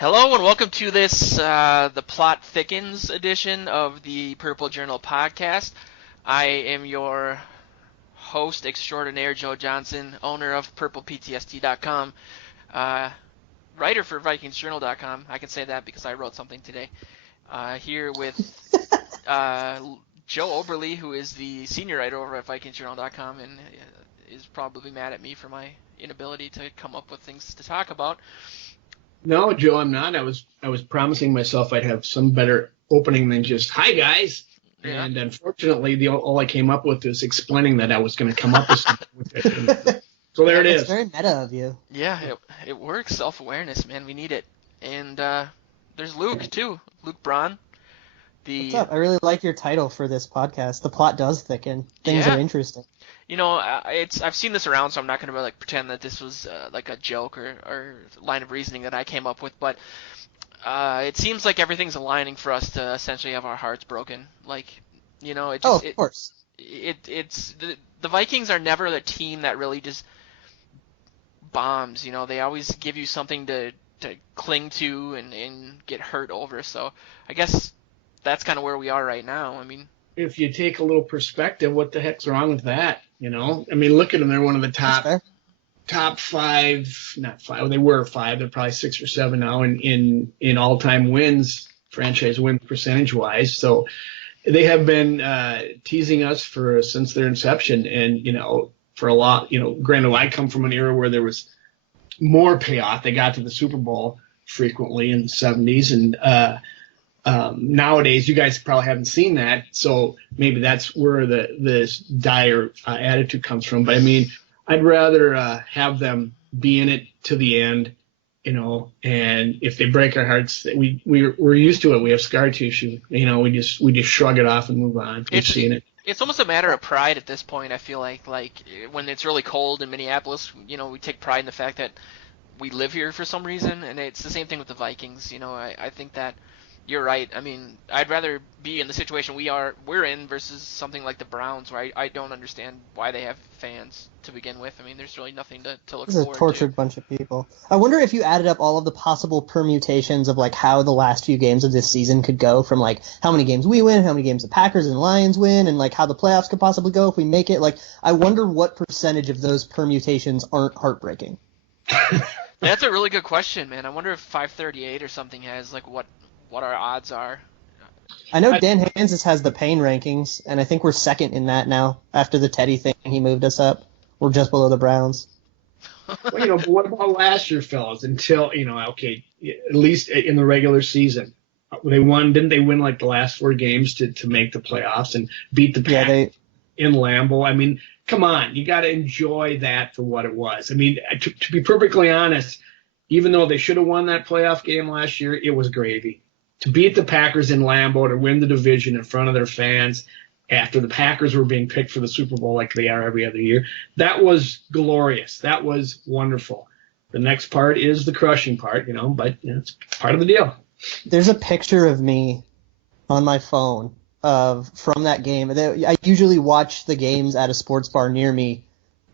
Hello and welcome to this, the Plot Thickens edition of the Purple Journal podcast. I am your host extraordinaire, Joe Johnson, owner of purplePTSD.com, writer for VikingsJournal.com. I can say that because I wrote something today. Here with Joe Oberle, who is the senior writer over at VikingsJournal.com and is probably mad at me for my inability to come up with things to talk about. No, Joe, I'm not. I was promising myself I'd have some better opening than just "Hi guys," Yeah. And unfortunately, all I came up with is explaining that I was going to come up with something with it. So there it is. It's very meta of you. Yeah, it works. Self-awareness, man. We need it. And there's Luke too. Luke Braun. What's up? I really like your title for this podcast. The plot does thicken. Things are interesting. You know, I've seen this around, so I'm not going to pretend that this was like a joke or line of reasoning that I came up with. But it seems like everything's aligning for us to essentially have our hearts broken. Like, you know, it just, of course. It's the Vikings are never the team that really just bombs. You know, they always give you something to cling to and get hurt over. So I guess that's kind of where we are right now. I mean, if you take a little perspective, what the heck's wrong with that? You know, I mean, look at them. They're one of the top five, not five. They were five. They're probably 6 or 7 now in all-time wins, franchise win percentage wise. So they have been teasing us since their inception. And, you know, for a lot, you know, granted, I come from an era where there was more payoff. They got to the Super Bowl frequently in the 70s. And, nowadays, you guys probably haven't seen that, so maybe that's where this dire attitude comes from. But I mean, I'd rather have them be in it to the end, you know. And if they break our hearts, we're used to it. We have scar tissue, you know. We just shrug it off and move on. We've seen it. It's almost a matter of pride at this point. I feel like when it's really cold in Minneapolis, you know, we take pride in the fact that we live here for some reason, and it's the same thing with the Vikings. You know, I think that. You're right. I mean, I'd rather be in the situation we're in versus something like the Browns, where I don't understand why they have fans to begin with. I mean, there's really nothing to look forward to. It's a tortured bunch of people. I wonder if you added up all of the possible permutations of like how the last few games of this season could go, from like how many games we win, how many games the Packers and Lions win, and like how the playoffs could possibly go if we make it. Like, I wonder what percentage of those permutations aren't heartbreaking. That's a really good question, man. I wonder if 538 or something has like what our odds are. I know Dan Hansis has the pain rankings, and I think we're second in that now. After the Teddy thing, he moved us up. We're just below the Browns. Well, you know, but what about last year, fellas? Until, you know, okay, at least in the regular season, didn't they win like the last 4 games to make the playoffs and beat the Packers in Lambeau? I mean, come on, you got to enjoy that for what it was. I mean, to be perfectly honest, even though they should have won that playoff game last year, it was gravy. To beat the Packers in Lambeau, to win the division in front of their fans after the Packers were being picked for the Super Bowl like they are every other year, that was glorious. That was wonderful. The next part is the crushing part, you know, but you know, it's part of the deal. There's a picture of me on my phone from that game. I usually watch the games at a sports bar near me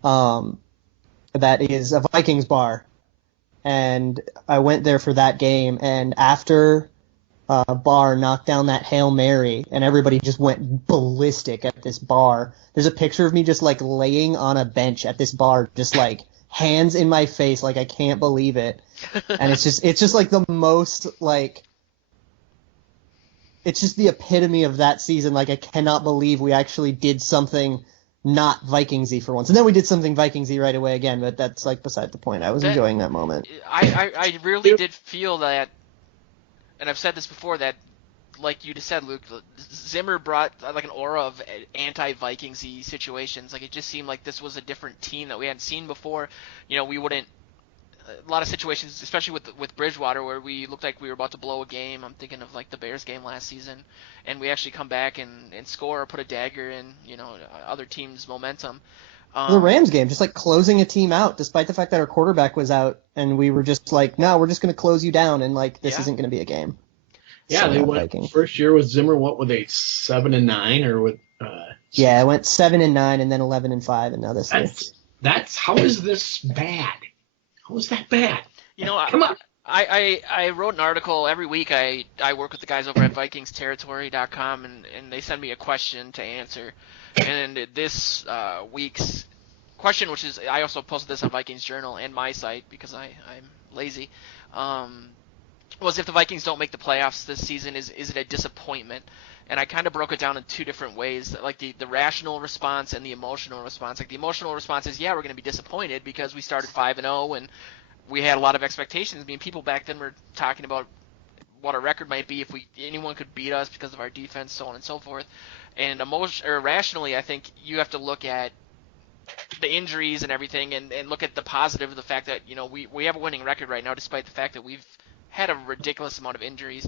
that is a Vikings bar. And I went there for that game, and after Barr knocked down that Hail Mary, and everybody just went ballistic at this bar. There's a picture of me just like laying on a bench at this bar, just like hands in my face, like I can't believe it. And it's just like the most like, it's just the epitome of that season. Like, I cannot believe we actually did something not Vikingsy for once. And then we did something Vikingsy right away again, but that's like beside the point. I was enjoying that moment. I really did feel that. And I've said this before, that, like you just said, Luke, Zimmer brought like an aura of anti-Vikingsy situations. Like, it just seemed like this was a different team that we hadn't seen before. You know, we wouldn't – a lot of situations, especially with Bridgewater, where we looked like we were about to blow a game. I'm thinking of like the Bears game last season, and we actually come back and score or put a dagger in, you know, other teams' momentum. The Rams game, just like closing a team out, despite the fact that our quarterback was out, and we were just like, no, we're just going to close you down, and like this isn't going to be a game. Yeah, so they went first year with Zimmer. What were they, 7-9 or with? Yeah, I went 7-9 and then 11-5, and now this year. How is this bad? How is that bad? You know, come on. I wrote an article every week. I work with the guys over at VikingsTerritory.com, and they send me a question to answer. And this week's question, which is I also posted this on Vikings Journal and my site because I'm lazy, was if the Vikings don't make the playoffs this season, is it a disappointment? And I kind of broke it down in two different ways, like the rational response and the emotional response. Like the emotional response is, yeah, we're going to be disappointed because we started 5-0 and we had a lot of expectations. I mean, people back then were talking about what our record might be if anyone could beat us because of our defense, so on and so forth. And rationally, I think you have to look at the injuries and everything, and look at the positive of the fact that we have a winning record right now, despite the fact that we've had a ridiculous amount of injuries.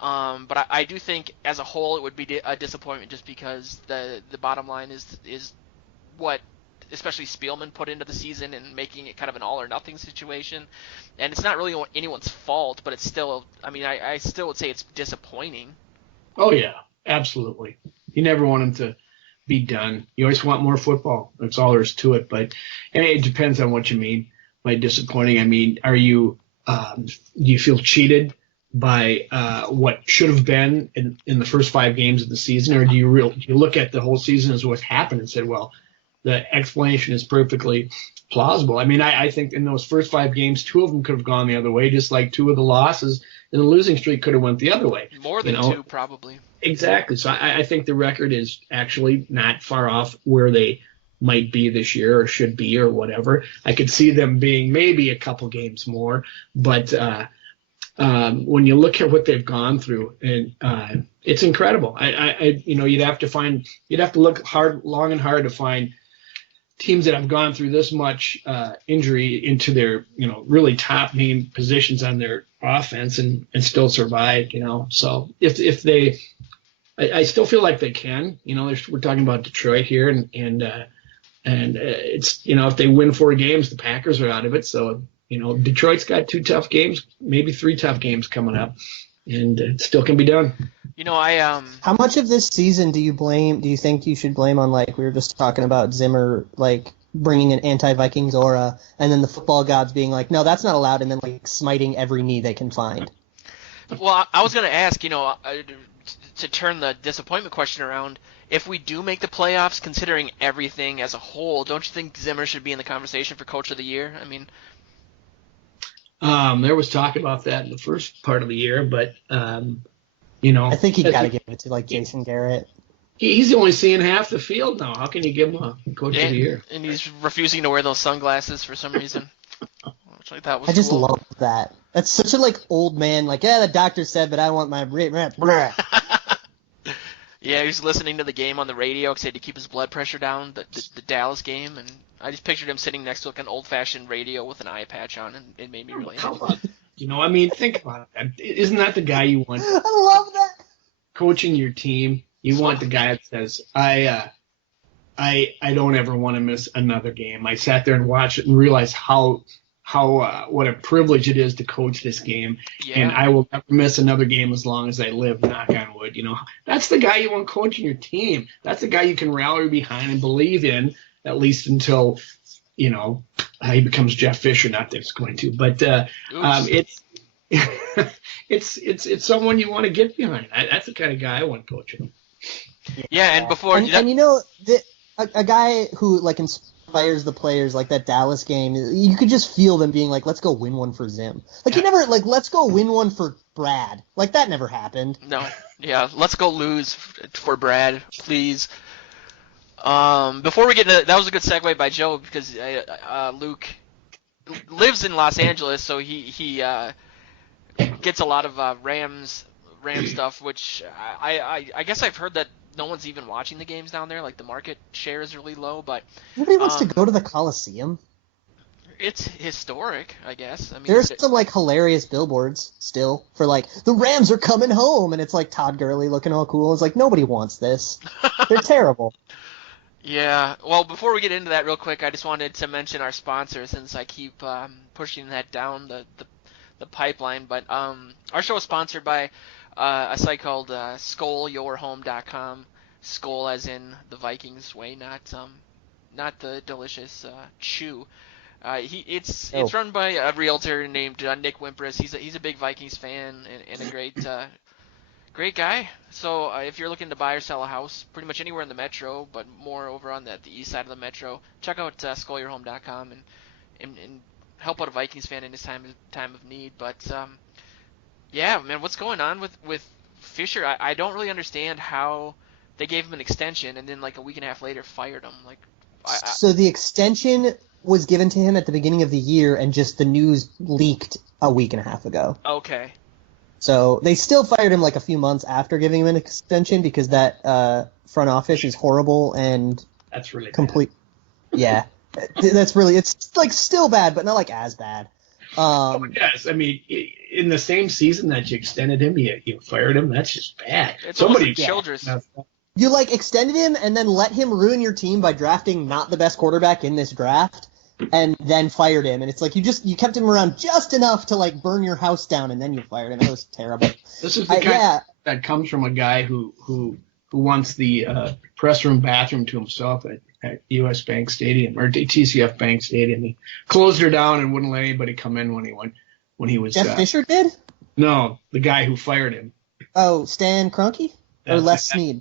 But I do think as a whole it would be a disappointment just because the bottom line is what especially Spielman put into the season and making it kind of an all or nothing situation. And it's not really anyone's fault, but it's still, I mean, I still would say it's disappointing. Oh, yeah, absolutely. You never want them to be done. You always want more football. That's all there is to it. But and it depends on what you mean by disappointing. I mean, are you do you feel cheated by what should have been in the first 5 games of the season, or do you look at the whole season as what happened and said, well, the explanation is perfectly plausible? I mean, I think in those first 5 games, 2 of them could have gone the other way, just like 2 of the losses in the losing streak could have went the other way. More than 2, probably. Exactly. So I think the record is actually not far off where they might be this year or should be or whatever. I could see them being maybe a couple games more, but when you look at what they've gone through, and it's incredible. You'd have to look long and hard to find teams that have gone through this much injury into their really top name positions on their offense and still survive. So if they, I still feel like they can. We're talking about Detroit here, and it's if they win 4 games, the Packers are out of it. So Detroit's got 2 tough games, maybe 3 tough games coming up, and it still can be done. How much of this season do you think you should blame on, like we were just talking about, Zimmer, like bringing an anti-Vikings aura, and then the football gods being like, no, that's not allowed, and then like smiting every knee they can find? Well, I was going to ask, to turn the disappointment question around, if we do make the playoffs, considering everything as a whole, don't you think Zimmer should be in the conversation for Coach of the Year? I mean, there was talk about that in the first part of the year, but I think you got to give it to like Jason Garrett. He's only seeing half the field now. How can you give him a Coach of the Year? And he's refusing to wear those sunglasses for some reason. Which I thought was I just cool. love that. That's such a like old man, like, yeah, the doctor said, but I want my Yeah, he was listening to the game on the radio because he had to keep his blood pressure down, the Dallas game, and I just pictured him sitting next to like an old-fashioned radio with an eye patch on, and it made me really happy. Think about it. Isn't that the guy you want? I love that. Coaching your team, you want the guy that says, I don't ever want to miss another game. I sat there and watched it and realized how what a privilege it is to coach this game, and I will never miss another game as long as I live. Knock on wood. That's the guy you want coaching your team. That's the guy you can rally behind and believe in, at least until he becomes Jeff Fisher. Not that it's going to, but it's someone you want to get behind. That's the kind of guy I want coaching. Yeah, and before a guy who like inspires the players, like that Dallas game, you could just feel them being like, let's go win one for Zim. Like, he never, like, let's go win one for Brad. Like, that never happened. No. Yeah, let's go lose for Brad, please. Before we get into that was a good segue by Joe, because Luke lives in Los Angeles, so he gets a lot of Rams stuff, which I guess I've heard that no one's even watching the games down there. Like, the market share is really low, but nobody wants to go to the Coliseum. It's historic, I guess. I mean, there's some like hilarious billboards still for like the Rams are coming home, and it's like Todd Gurley looking all cool. It's like, nobody wants this. They're terrible. Yeah. Well, before we get into that real quick, I just wanted to mention our sponsor, since I keep pushing that down the pipeline. But our show is sponsored by a site called SkullYourHome.com. Skull as in the Vikings way, not the delicious chew. It's run by a realtor named Nick Wimpris. He's a big Vikings fan and a great guy. So if you're looking to buy or sell a house, pretty much anywhere in the metro, but more over on the east side of the metro, check out ScollYourHome.com and help out a Vikings fan in his time of need. But yeah, man, what's going on with Fisher? I don't really understand how they gave him an extension and then like a week and a half later fired him. So the extension was given to him at the beginning of the year, and just the news leaked a week and a half ago. Okay. So they still fired him like a few months after giving him an extension because that front office is horrible and that's really complete. Bad. Yeah, that's really, it's like still bad, but not like as bad. Yes, I mean, in the same season that you extended him, you fired him. That's just bad. It's somebody Childress. You like extended him and then let him ruin your team by drafting not the best quarterback in this draft, and then fired him. And it's like you kept him around just enough to like burn your house down, and then you fired him. It was terrible. This is the kind that comes from a guy who wants the press room bathroom to himself at U.S. Bank Stadium or TCF Bank Stadium. He closed her down and wouldn't let anybody come in when he was. Jeff Fisher did? No, the guy who fired him. Oh, Stan Kroenke or Les Snead?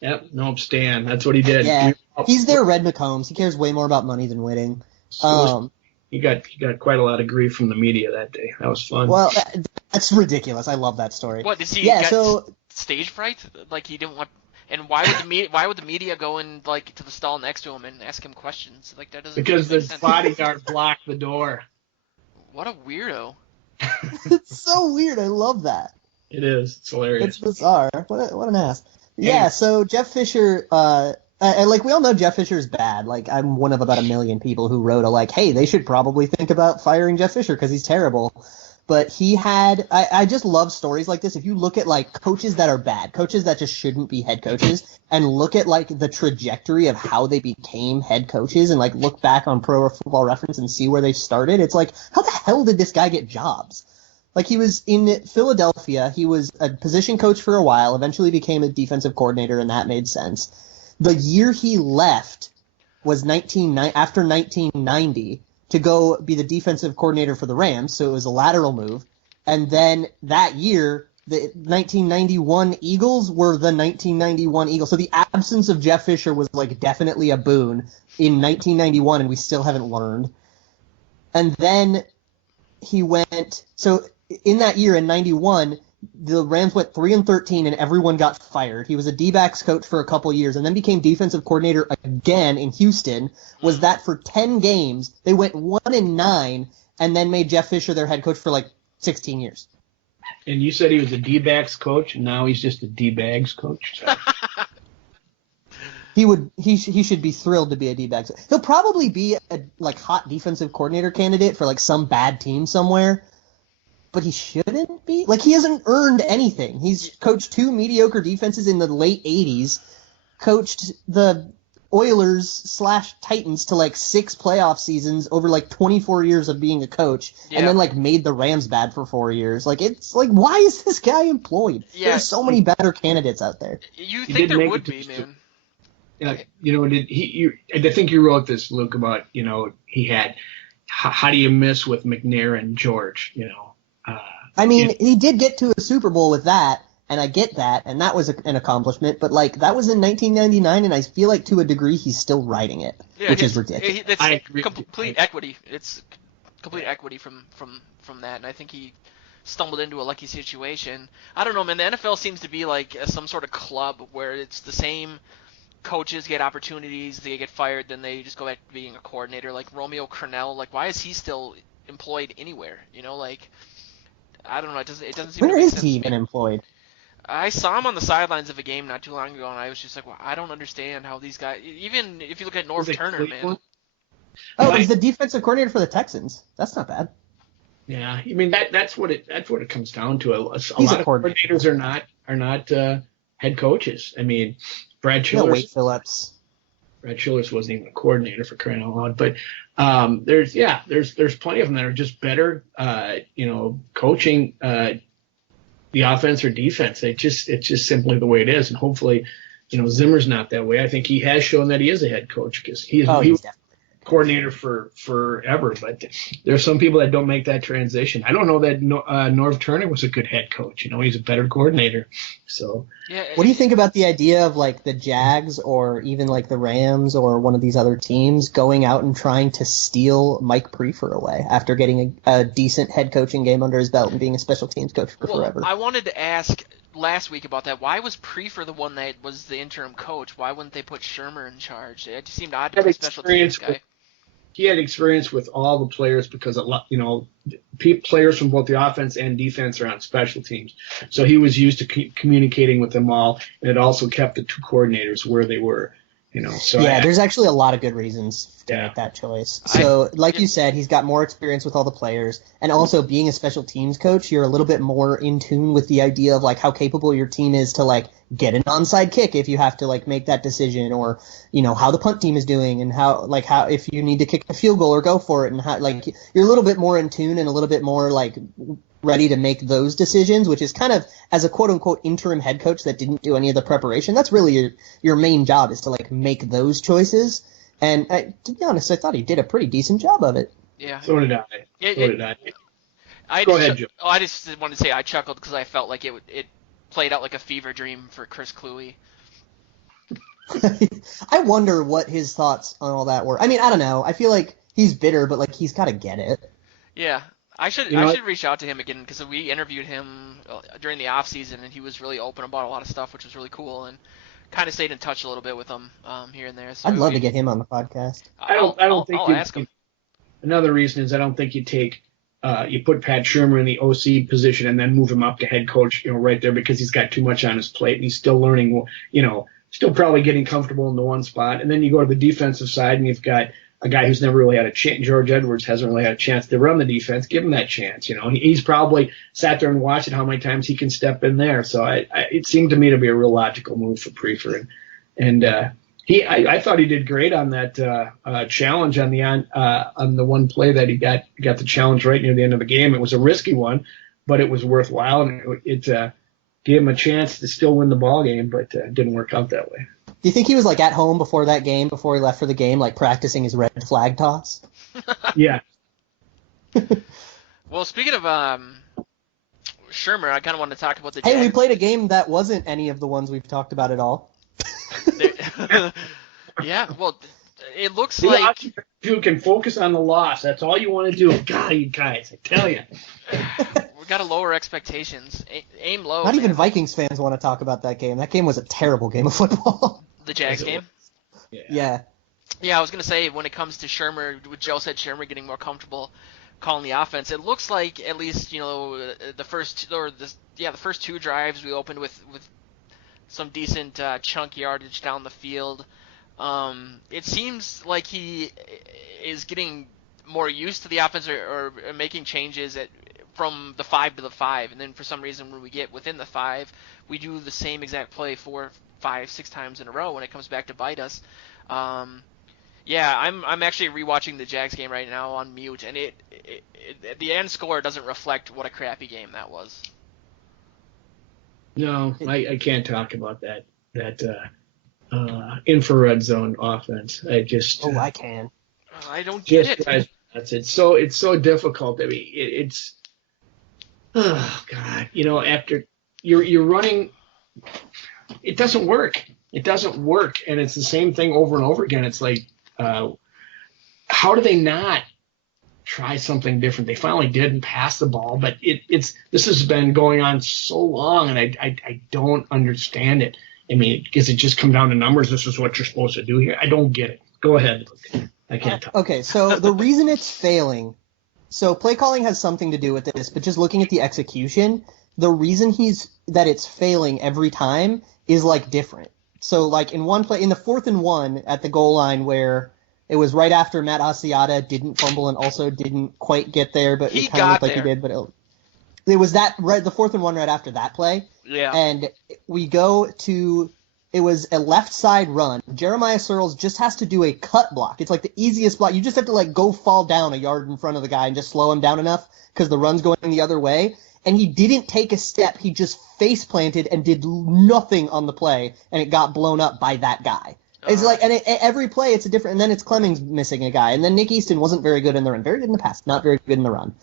Yep, nope, Stan. That's what he did. Yeah, he's their Red McCombs. He cares way more about money than winning. He got quite a lot of grief from the media that day. That was fun. Well, that's ridiculous. I love that story. What, did he get stage fright? Like he didn't want. And why would the media go in like to the stall next to him and ask him questions? Like that doesn't. Because the bodyguard blocked the door. What a weirdo. It's so weird. I love that. It is. It's hilarious. It's bizarre. What an ass. Yeah. So Jeff Fisher. Like we all know Jeff Fisher is bad. Like I'm one of about 1 million people who wrote hey, they should probably think about firing Jeff Fisher because he's terrible. But he had, I just love stories like this. If you look at like coaches that are bad, coaches that just shouldn't be head coaches, and look at like the trajectory of how they became head coaches, and like look back on Pro Football Reference and see where they started, it's like, how the hell did this guy get jobs? Like he was in Philadelphia, he was a position coach for a while, eventually became a defensive coordinator, and that made sense. The year he left was after 1990. To go be the defensive coordinator for the Rams, so it was a lateral move. And then that year, the 1991 Eagles were the 1991 Eagles. So the absence of Jeff Fisher was like definitely a boon in 1991, and we still haven't learned. And then he went – so in that year, in 91, the Rams went 3-13 and everyone got fired. He was a D-backs coach for a couple years and then became defensive coordinator again in Houston. Was that for 10 games? They went 1-9 and then made Jeff Fisher their head coach for like 16 years. And you said he was a D-backs coach, and now he's just a D-bags coach. So. He should be thrilled to be a D-backs. He'll probably be a like hot defensive coordinator candidate for like some bad team somewhere. But he shouldn't be. Like, he hasn't earned anything. He's coached 2 mediocre defenses in the late 80s, coached the Oilers/Titans to, like, 6 playoff seasons over, like, 24 years of being a coach, and then, like, made the Rams bad for 4 years. Like, it's like, why is this guy employed? Yeah. There's so many better candidates out there. You think there would be, man. Yeah, I think you wrote this, Luke, about, he had, how do you miss with McNair and George, I mean, he did get to a Super Bowl with that, and I get that, and that was an accomplishment, but, like, that was in 1999, and I feel like to a degree he's still riding it, which is ridiculous. It's complete equity. It's complete equity from that, and I think he stumbled into a lucky situation. I don't know, man, the NFL seems to be like some sort of club where it's the same coaches get opportunities, they get fired, then they just go back to being a coordinator, like Romeo Crennel. Like, why is he still employed anywhere? I don't know. It doesn't seem. Where to make is sense he to even me. employed? I saw him on the sidelines of a game not too long ago, and I was just like, well, I don't understand how these guys. Even if you look at Norv Turner, man. Oh, he's the defensive coordinator for the Texans. That's not bad. Yeah, I mean that's what it comes down to. A lot of coordinators are not head coaches. I mean, Brad Childress. Wade Phillips. Brad Childress wasn't even a coordinator for crying out loud. But there's plenty of them that are just better, coaching the offense or defense. It's just simply the way it is. And hopefully, Zimmer's not that way. I think he has shown that he is a head coach because he was coordinator for forever, but there's some people that don't make that transition. I don't know that Norv Turner was a good head coach. He's a better coordinator. So, yeah. What do you think about the idea of like the Jags or even like the Rams or one of these other teams going out and trying to steal Mike Prefer away after getting a decent head coaching game under his belt and being a special teams coach for forever? I wanted to ask last week about that. Why was Prefer the one that was the interim coach? Why wouldn't they put Shermer in charge? It just seemed odd to put a special teams guy. He had experience with all the players because players from both the offense and defense are on special teams. So he was used to communicating with them all, and it also kept the two coordinators where they were. So there's actually a lot of good reasons to make that choice. So, you said, he's got more experience with all the players, and also being a special teams coach, you're a little bit more in tune with the idea of like how capable your team is to like get an onside kick if you have to like make that decision, or how the punt team is doing, and how if you need to kick a field goal or go for it, and how like you're a little bit more in tune and a little bit more like ready to make those decisions, which is kind of, as a quote-unquote interim head coach that didn't do any of the preparation, that's really your main job, is to like make those choices. And to be honest, I thought he did a pretty decent job of it. Yeah. So did I. Go ahead, Joe. I just wanted to say I chuckled because I felt like it played out like a fever dream for Chris Cluey. I wonder what his thoughts on all that were. I mean, I don't know. I feel like he's bitter, but like he's got to get it. Yeah. I should reach out to him again, because we interviewed him during the off season, and he was really open about a lot of stuff, which was really cool, and kind of stayed in touch a little bit with him here and there. So I'd love to get him on the podcast. I'll ask him. Another reason is I don't think you take you put Pat Shermer in the OC position and then move him up to head coach, right there, because he's got too much on his plate and he's still learning, still probably getting comfortable in the one spot. And then you go to the defensive side and you've got a guy who's never really had a chance. George Edwards hasn't really had a chance to run the defense. Give him that chance. He's probably sat there and watched it, how many times he can step in there. So it seemed to me to be a real logical move for Prefer. And I thought he did great on that challenge on the one play that he got the challenge right near the end of the game. It was a risky one, but it was worthwhile, and it gave him a chance to still win the ball game, but it didn't work out that way. Do you think he was like at home before that game, before he left for the game, like practicing his red flag toss? Yeah. Well, speaking of Shermer, I kind of wanted to talk about the Hey, Jags. we played a game that wasn't any of the ones we've talked about at all. Yeah, well, it looks like you can focus on the loss. That's all you want to do. God, you guys, I tell you. we got to lower expectations. Aim low. Not even Vikings fans want to talk about that game. That game was a terrible game of football. The Jags game? Yeah. Yeah, I was going to say, when it comes to Shermer, what Joe said, Shermer getting more comfortable calling the offense, it looks like at least, the first two drives we opened with some decent chunk yardage down the field. It seems like he is getting more used to the offense or making changes from the 5 to the 5, and then for some reason when we get within the 5, we do the same exact play 4, 5, 6 times in a row when it comes back to bite us. Yeah, I'm actually rewatching the Jags game right now on mute, and the end score doesn't reflect what a crappy game that was. No, I can't talk about that infrared zone offense. I can. I don't get it. It's so difficult. I mean, it's oh God, after you're running, it doesn't work. It doesn't work, and it's the same thing over and over again. It's like, how do they not try something different? They finally did and passed the ball, but this has been going on so long, and I don't understand it. I mean, does it just come down to numbers? This is what you're supposed to do here. I don't get it. Go ahead, Luke. I can't talk. Okay, so the reason it's failing, so play calling has something to do with this, but just looking at the execution, the reason that it's failing every time is like different. So like in one play, in the 4th and 1 at the goal line, where it was right after Matt Asiata didn't fumble and also didn't quite get there, but it kind of looked like he did. But it was the 4th and 1 right after that play. Yeah. And we go to, it was a left side run. Jeremiah Searles just has to do a cut block. It's like the easiest block. You just have to like go fall down a yard in front of the guy and just slow him down enough because the run's going the other way. And he didn't take a step. He just face planted and did nothing on the play, and it got blown up by that guy. It's like, and every play it's a different, and then it's Clemmings missing a guy, and then Nick Easton wasn't very good in the run, very good in the pass, not very good in the run.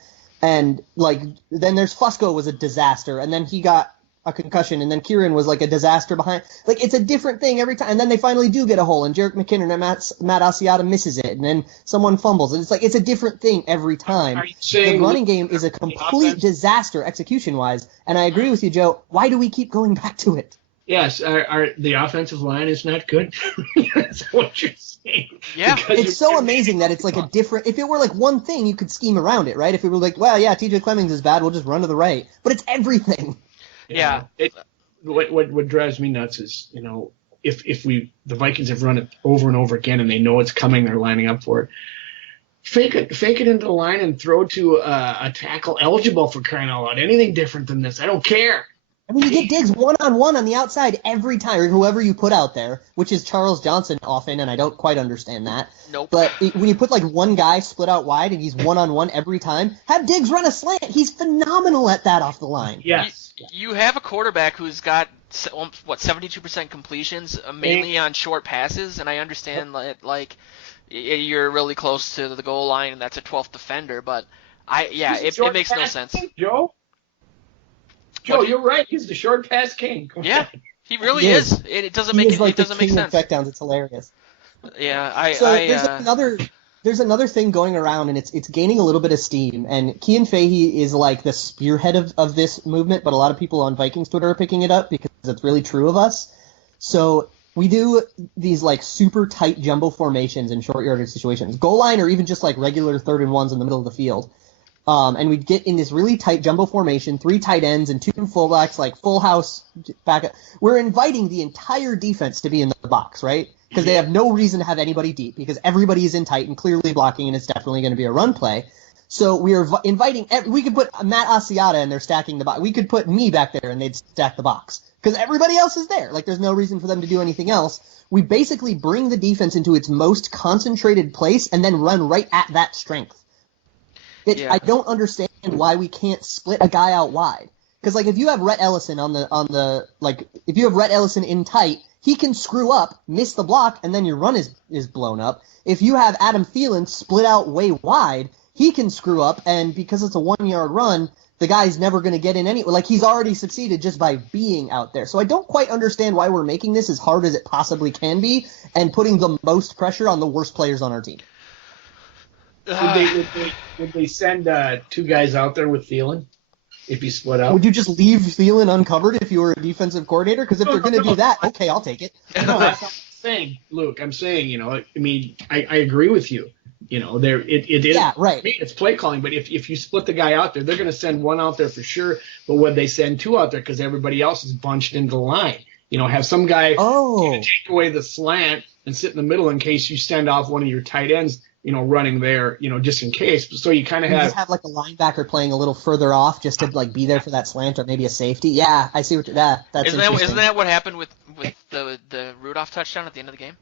And like then there's Fusco was a disaster, and then he got a concussion, and then Kieran was like a disaster behind. Like it's a different thing every time, and then they finally do get a hole, and Jerick McKinnon and Matt Asiata misses it, and then someone fumbles, and it's like it's a different thing every time. The running game is a complete disaster execution wise, and I agree with you, Joe. Why do we keep going back to it? Yes, the offensive line is not good. That's what you're saying. Yeah. It's so amazing that it's like a different – if it were like one thing, you could scheme around it, right? If it were like, well, yeah, TJ Clemmings is bad, we'll just run to the right. But it's everything. Yeah. What drives me nuts is, if the Vikings have run it over and over again and they know it's coming, they're lining up for it. Fake it into the line and throw to a tackle eligible for crying out loud. Anything different than this, I don't care. I mean, you get Diggs one-on-one on the outside every time, or whoever you put out there, which is Charles Johnson often, and I don't quite understand that. Nope. But when you put like one guy split out wide and he's one-on-one every time, have Diggs run a slant. He's phenomenal at that off the line. Yes. You have a quarterback who's got, 72% completions, mainly on short passes, and I understand that, like, you're really close to the goal line, and that's a 12th defender, but it makes no sense. Joe, you're right. He's the short pass king. Yeah, he really is. It doesn't make it doesn't make sense. Checkdowns. It's hilarious. Yeah, there's another thing going around, and it's gaining a little bit of steam. And Kian Fahey is like the spearhead of this movement, but a lot of people on Vikings Twitter are picking it up because it's really true of us. So we do these like super tight jumbo formations in short yardage situations, goal line, or even just like regular 3rd and 1s in the middle of the field. And we'd get in this really tight jumbo formation, 3 tight ends and 2 fullbacks, like full house backup. We're inviting the entire defense to be in the box, right? Because they have no reason to have anybody deep because everybody is in tight and clearly blocking, and it's definitely going to be a run play. So we are inviting – we could put Matt Asiata and they're stacking the box. We could put me back there and they'd stack the box because everybody else is there. Like there's no reason for them to do anything else. We basically bring the defense into its most concentrated place and then run right at that strength. I don't understand why we can't split a guy out wide. Because like if you have Rhett Ellison if you have Rhett Ellison in tight, he can screw up, miss the block, and then your run is blown up. If you have Adam Thielen split out way wide, he can screw up, and because it's a 1-yard run, the guy's never going to get in anyway. Like he's already succeeded just by being out there. So I don't quite understand why we're making this as hard as it possibly can be and putting the most pressure on the worst players on our team. Would they send 2 guys out there with Thielen if he split out? Would you just leave Thielen uncovered if you were a defensive coordinator? Because if they're going to do that, okay, I'll take it. No, that's not what I'm saying, Luke. I'm saying, I agree with you. It is. Yeah, right. It's play calling, but if you split the guy out there, they're going to send 1 out there for sure. But would they send 2 out there because everybody else is bunched into the line? Have some guy take away the slant and sit in the middle in case you send off one of your tight ends. Running there, just in case. So you kind of just have like a linebacker playing a little further off just to like be there for that slant or maybe a safety. Yeah, I see what that's isn't that what happened with the Rudolph touchdown at the end of the game?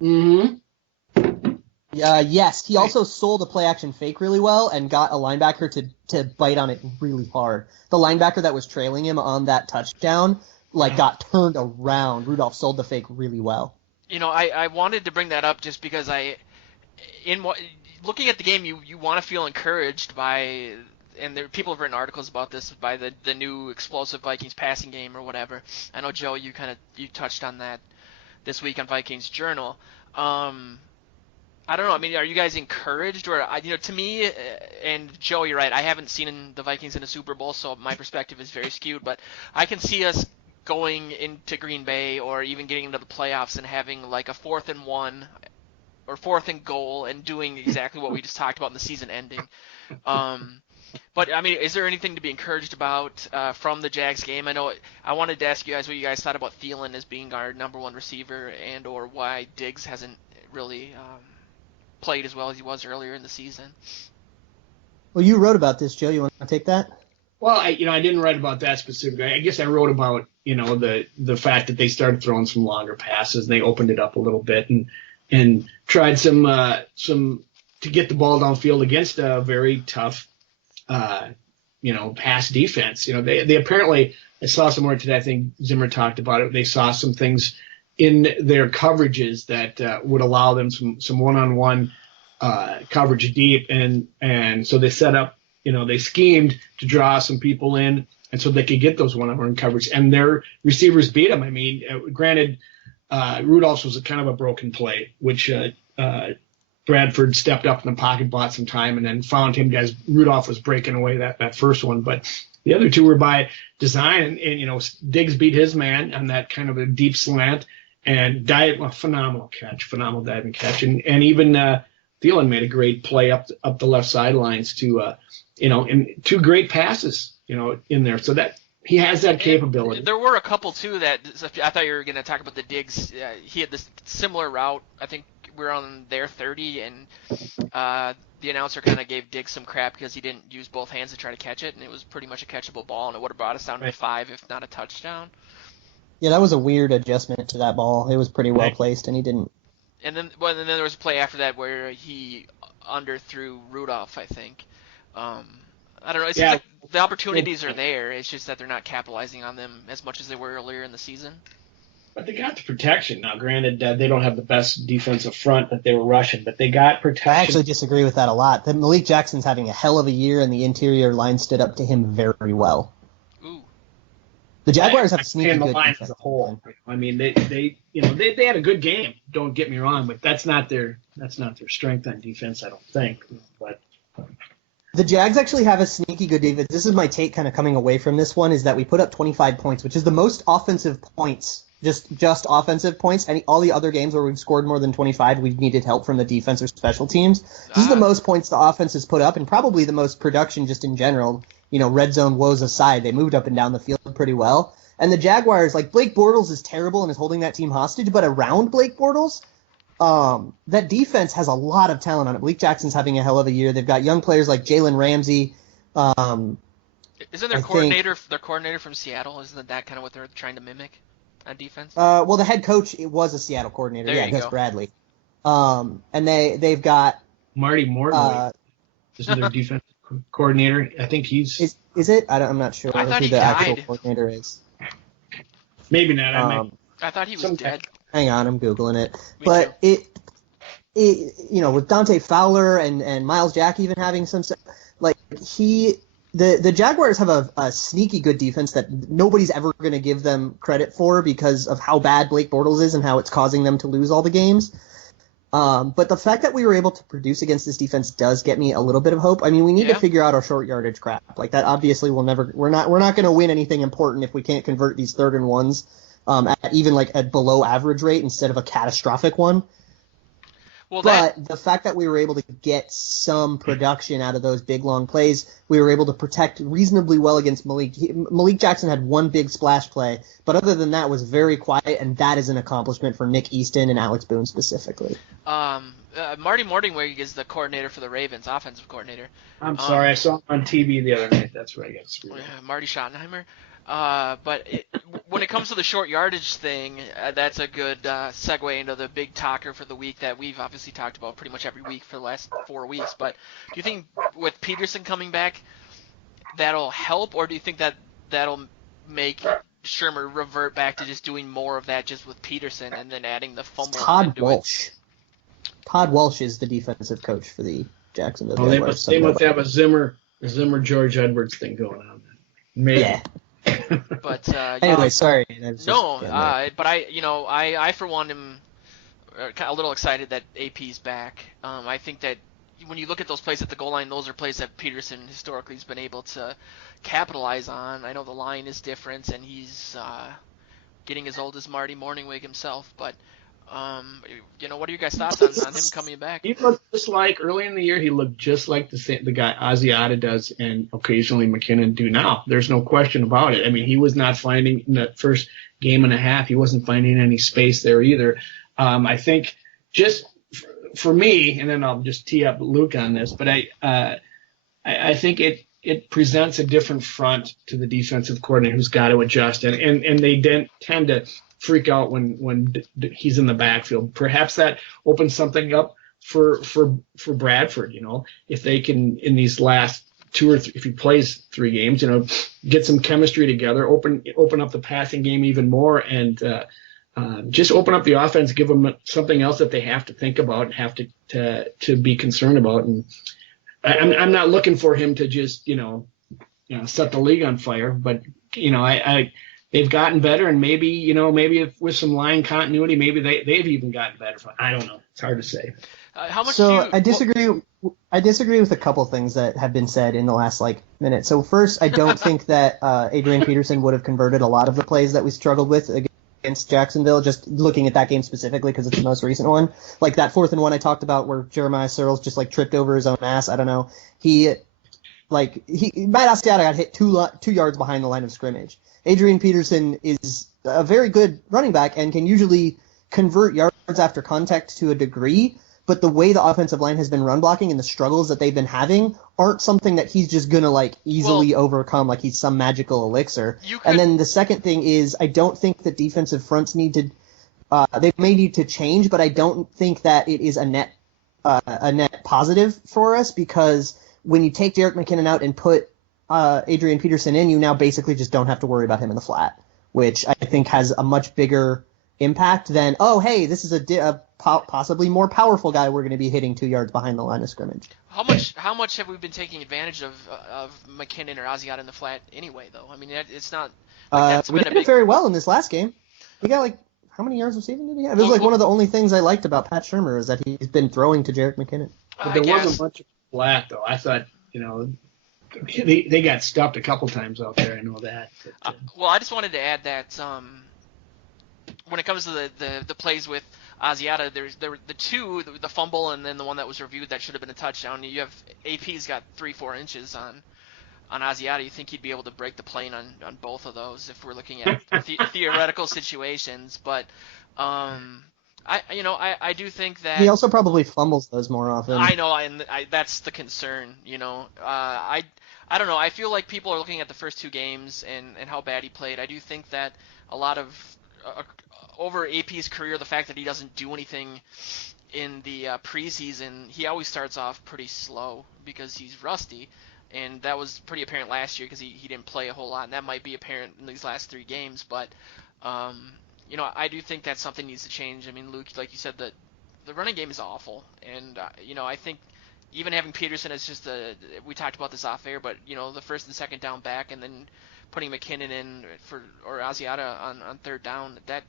Mm-hmm. Yes, he also sold a play action fake really well and got a linebacker to bite on it really hard. The linebacker that was trailing him on that touchdown got turned around. Rudolph sold the fake really well. I wanted to bring that up just because looking at the game, you want to feel encouraged by, and people have written articles about this, by the new explosive Vikings passing game or whatever. I know, Joe, you touched on that this week on Vikings Journal. I don't know. I mean, are you guys encouraged? Or to me, and Joe, you're right. I haven't seen the Vikings in a Super Bowl, so my perspective is very skewed. But I can see us going into Green Bay or even getting into the playoffs and having like a 4th and 1 or 4th and goal and doing exactly what we just talked about in the season ending. But I mean, is there anything to be encouraged about from the Jags game? I wanted to ask you guys what you guys thought about Thielen as being our number 1 receiver and or why Diggs hasn't really played as well as he was earlier in the season. Well, you wrote about this, Joe. You want to take that? Well, I didn't write about that specifically. I guess I wrote about, the fact that they started throwing some longer passes. They opened it up a little bit and tried some to get the ball downfield against a very tough, pass defense. They apparently, I saw somewhere today, I think Zimmer talked about it. They saw some things in their coverages that would allow them some one-on-one coverage deep, and so they set up, they schemed to draw some people in, and so they could get those one-on-one coverage, and their receivers beat them. I mean, granted, Rudolph's was a kind of a broken play, which Bradford stepped up in the pocket, bought some time, and then found him as Rudolph was breaking away that first one. But the other two were by design, and Diggs beat his man on that kind of a deep slant, and phenomenal diving catch, and even Thielen made a great play up the left sidelines to and two great passes in there, so that he has that capability. There were a couple too that I thought you were going to talk about the Diggs. He had this similar route. I think we were on their 30, and the announcer kind of gave Diggs some crap because he didn't use both hands to try to catch it, and it was pretty much a catchable ball, and it would have brought us down to 5 if not a touchdown. Yeah, that was a weird adjustment to that ball. It was pretty well placed, and he didn't. And then there was a play after that where he underthrew Rudolph, I think. I don't know. It seems like the opportunities are there. It's just that they're not capitalizing on them as much as they were earlier in the season. But they got the protection. Now, granted, they don't have the best defensive front that they were rushing, but they got protection. I actually disagree with that a lot. Malik Jackson's having a hell of a year, and the interior line stood up to him very well. Ooh. The Jaguars have a sneaky good line defense. as a whole. I mean, they had a good game. Don't get me wrong, but that's not their strength on defense, I don't think. But the Jags actually have a sneaky good defense. This is my take kind of coming away from this one, is that we put up 25 points, which is the most offensive points, just offensive points. And all the other games where we've scored more than 25, we've needed help from the defense or special teams. This is the most points the offense has put up, and probably the most production just in general. Red zone woes aside, they moved up and down the field pretty well. And the Jaguars, like, Blake Bortles is terrible and is holding that team hostage, but around Blake Bortles, that defense has a lot of talent on it. Malik Jackson's having a hell of a year. They've got young players like Jalen Ramsey. Isn't their coordinator from Seattle? Isn't that kind of what they're trying to mimic on defense? Well, the head coach was a Seattle coordinator. Gus Bradley. And they've got Marty Morton. Isn't their defense coordinator? I think he's. Is it? I'm not sure who the actual coordinator is. Maybe not. I thought he was dead. Hang on, I'm Googling it. But it with Dante Fowler and Miles Jack even having some, like, the Jaguars have a sneaky good defense that nobody's ever going to give them credit for because of how bad Blake Bortles is and how it's causing them to lose all the games. But the fact that we were able to produce against this defense does get me a little bit of hope. I mean, we need to figure out our short yardage crap. Like, that obviously we're not going to win anything important if we can't convert these 3rd and 1s at even like a below average rate instead of a catastrophic one. But the fact that we were able to get some production out of those big, long plays, we were able to protect reasonably well against Malik. Malik Jackson had one big splash play, but other than that was very quiet, and that is an accomplishment for Nick Easton and Alex Boone specifically. Marty Morningwig is the coordinator for the Ravens, offensive coordinator. I'm sorry, I saw him on TV the other night. That's where I got screwed. Marty Schottenheimer. But when it comes to the short yardage thing, that's a good segue into the big talker for the week that we've obviously talked about pretty much every week for the last 4 weeks. But do you think with Peterson coming back, that'll help, or do you think that'll make Shermer revert back to just doing more of that just with Peterson and then adding the fumble? Todd Walsh. Todd Walsh is the defensive coach for the Jacksonville Jaguars. They must have a Zimmer George Edwards thing going on. Maybe. Yeah. But anyway, sorry. But I for one am a little excited that AP's back. I think that when you look at those plays at the goal line, those are plays that Peterson historically has been able to capitalize on. I know the line is different, and he's getting as old as Marty Morningwig himself. But what are your guys' thoughts on him coming back? He looked just like early in the year. He looked just like the guy Asiata does, and occasionally McKinnon do now. There's no question about it. I mean, he was not finding in that first game and a half. He wasn't finding any space there either. I think just for me, and then I'll just tee up Luke on this, but I think it presents a different front to the defensive coordinator who's got to adjust, and they tend to freak out when he's in the backfield. Perhaps that opens something up for Bradford, if they can, in these last 2 or 3, if he plays 3 games, get some chemistry together, open up the passing game even more, and just open up the offense, give them something else that they have to think about and have to be concerned about. And I'm not looking for him to just set the league on fire, but they've gotten better, and maybe if with some line continuity, maybe they've even gotten better. I don't know. It's hard to say. How much? So I disagree. I disagree with a couple things that have been said in the last minute. So first, I don't think that Adrian Peterson would have converted a lot of the plays that we struggled with against Jacksonville. Just looking at that game specifically because it's the most recent one, like that 4th and 1 I talked about where Jeremiah Searles just tripped over his own ass. I don't know. Matt Asiata got hit 2 yards behind the line of scrimmage. Adrian Peterson is a very good running back and can usually convert yards after contact to a degree, but the way the offensive line has been run blocking and the struggles that they've been having aren't something that he's just going to easily overcome like he's some magical elixir. And then the second thing is I don't think that defensive fronts need to they may need to change, but I don't think that it is a net positive for us because when you take Jerick McKinnon out and put Adrian Peterson in, you now basically just don't have to worry about him in the flat, which I think has a much bigger impact than, oh, hey, this is a possibly more powerful guy we're going to be hitting 2 yards behind the line of scrimmage. How much have we been taking advantage of McKinnon or Asiata in the flat anyway, though? I mean, it's not. We did it very well in this last game. We got how many yards receiving did he have? It was one of the only things I liked about Pat Shurmur is that he's been throwing to Jerick McKinnon. But there wasn't much of flat, though. I thought, they got stuffed a couple times out there. I know that. But, well, I just wanted to add that when it comes to the plays with Asiata, there were the fumble and then the one that was reviewed that should have been a touchdown. You have AP's got 3-4 inches on Asiata. You think he'd be able to break the plane on both of those if we're looking at theoretical situations, but I do think that he also probably fumbles those more often. I know, and that's the concern. I don't know. I feel like people are looking at the first 2 games and how bad he played. I do think that a lot of over AP's career, the fact that he doesn't do anything in the preseason, he always starts off pretty slow because he's rusty, and that was pretty apparent last year because he didn't play a whole lot, and that might be apparent in these last 3 games. But I do think that something needs to change. I mean, Luke, like you said, the running game is awful, and I think even having Peterson as just we talked about this off air, but the first and second down back, and then putting McKinnon in or Asiata on third down, that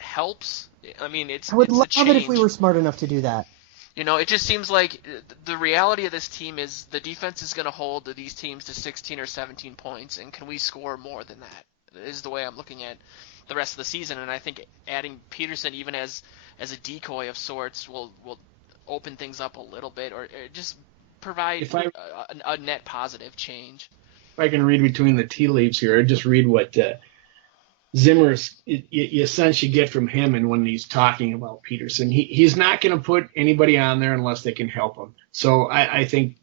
helps. I mean, I would love it if we were smart enough to do that. It just seems like the reality of this team is the defense is going to hold these teams to 16 or 17 points, and can we score more than that? Is the way I'm looking at the rest of the season, and I think adding Peterson even as a decoy of sorts will open things up a little bit, or just provide a net positive change. If I can read between the tea leaves here, I'd just read what Zimmer's you essentially get from him, and when he's talking about Peterson, he's not going to put anybody on there unless they can help him. So I think,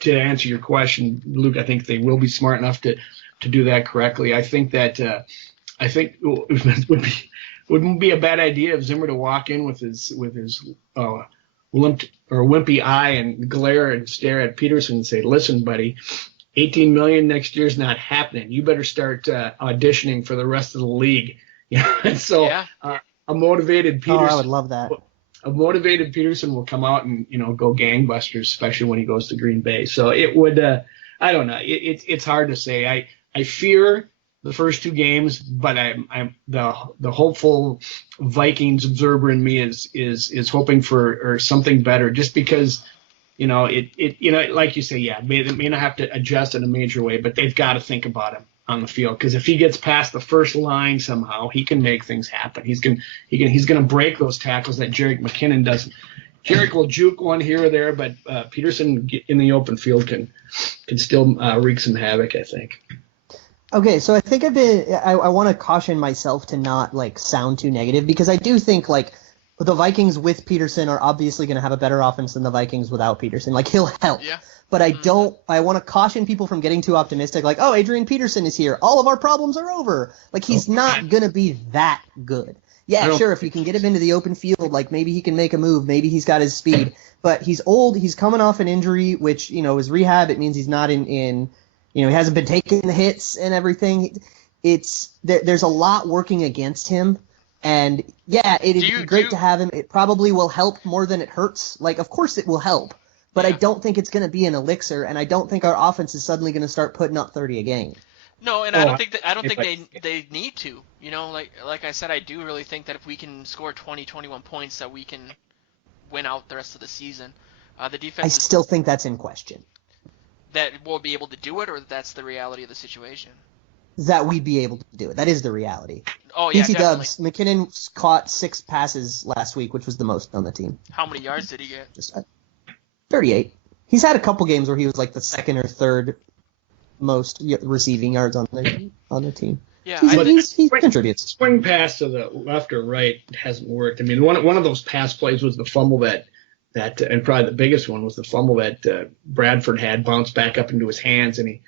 to answer your question, Luke, I think they will be smart enough to do that correctly. I think that it wouldn't be a bad idea of Zimmer to walk in with his wimpy eye and glare and stare at Peterson and say, "Listen, buddy, $18 million next year's not happening. You better start auditioning for the rest of the league." And so a motivated Peterson. I would love that. A motivated Peterson will come out and go gangbusters, especially when he goes to Green Bay. So it would. I don't know. It's hard to say. I fear the first 2 games, but I'm the hopeful Vikings observer in me is hoping for something better, just because. Like you say, they may not have to adjust in a major way, but they've got to think about him on the field, because if he gets past the first line somehow, he can make things happen. He's gonna break those tackles that Jerick McKinnon doesn't. Jerick will juke one here or there, but Peterson in the open field can still wreak some havoc, I think. Okay, so I think I want to caution myself to not sound too negative, because I do think the Vikings with Peterson are obviously going to have a better offense than the Vikings without Peterson. He'll help. Yeah. But I want to caution people from getting too optimistic. Oh, Adrian Peterson is here. All of our problems are over. He's not going to be that good. Yeah, sure, if you can get him into the open field, maybe he can make a move. Maybe he's got his speed. But he's old. He's coming off an injury, which, his rehab, it means he's not in he hasn't been taking the hits and everything. There's a lot working against him. And yeah, it'd be great to have him. It probably will help more than it hurts. Like, of course it will help, but I don't think it's going to be an elixir, and I don't think our offense is suddenly going to start putting up 30 a game. No, and I don't think they need to. You know, like I said, I do really think that if we can score 20, 21 points, that we can win out the rest of the season. The defense. I still think that's in question. That we'll be able to do it, or that's the reality of the situation? That we'd be able to do it. That is the reality. Oh, yeah, Easy definitely. dubs. McKinnon caught 6 passes last week, which was the most on the team. How many yards did he get? Just 38. He's had a couple games where he was like the second or third most receiving yards on the team. Yeah, he contributes. Swing pass to the left or right hasn't worked. I mean, one of those pass plays was the fumble that and probably the biggest one was the fumble that Bradford had bounced back up into his hands, and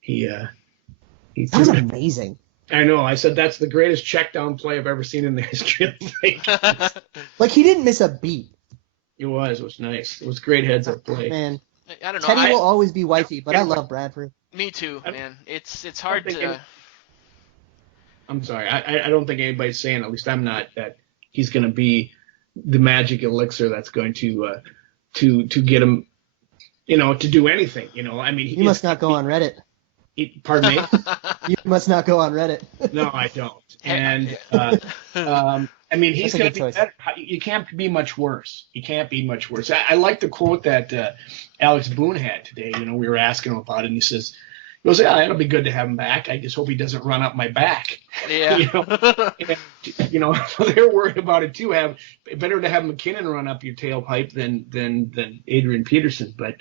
he that was amazing. I know. I said that's the greatest check down play I've ever seen in the history of the thing. Like, he didn't miss a beat. It was nice. It was great heads up play. Man, I don't know. Teddy will always be wifey, but I love Bradford. Me too, man. It's hard to. I'm sorry. I don't think anybody's saying, at least I'm not, that he's going to be the magic elixir that's going to get him, to do anything. I mean, you must not go on Reddit. Pardon me? You must not go on Reddit. No, I don't. And I mean, he's going to be better. You can't be much worse. You can't be much worse. I like the quote that Alex Boone had today. We were asking him about it, and he goes, yeah, it'll be good to have him back. I just hope he doesn't run up my back. Yeah. They're worried about it too. Better to have McKinnon run up your tailpipe than Adrian Peterson. But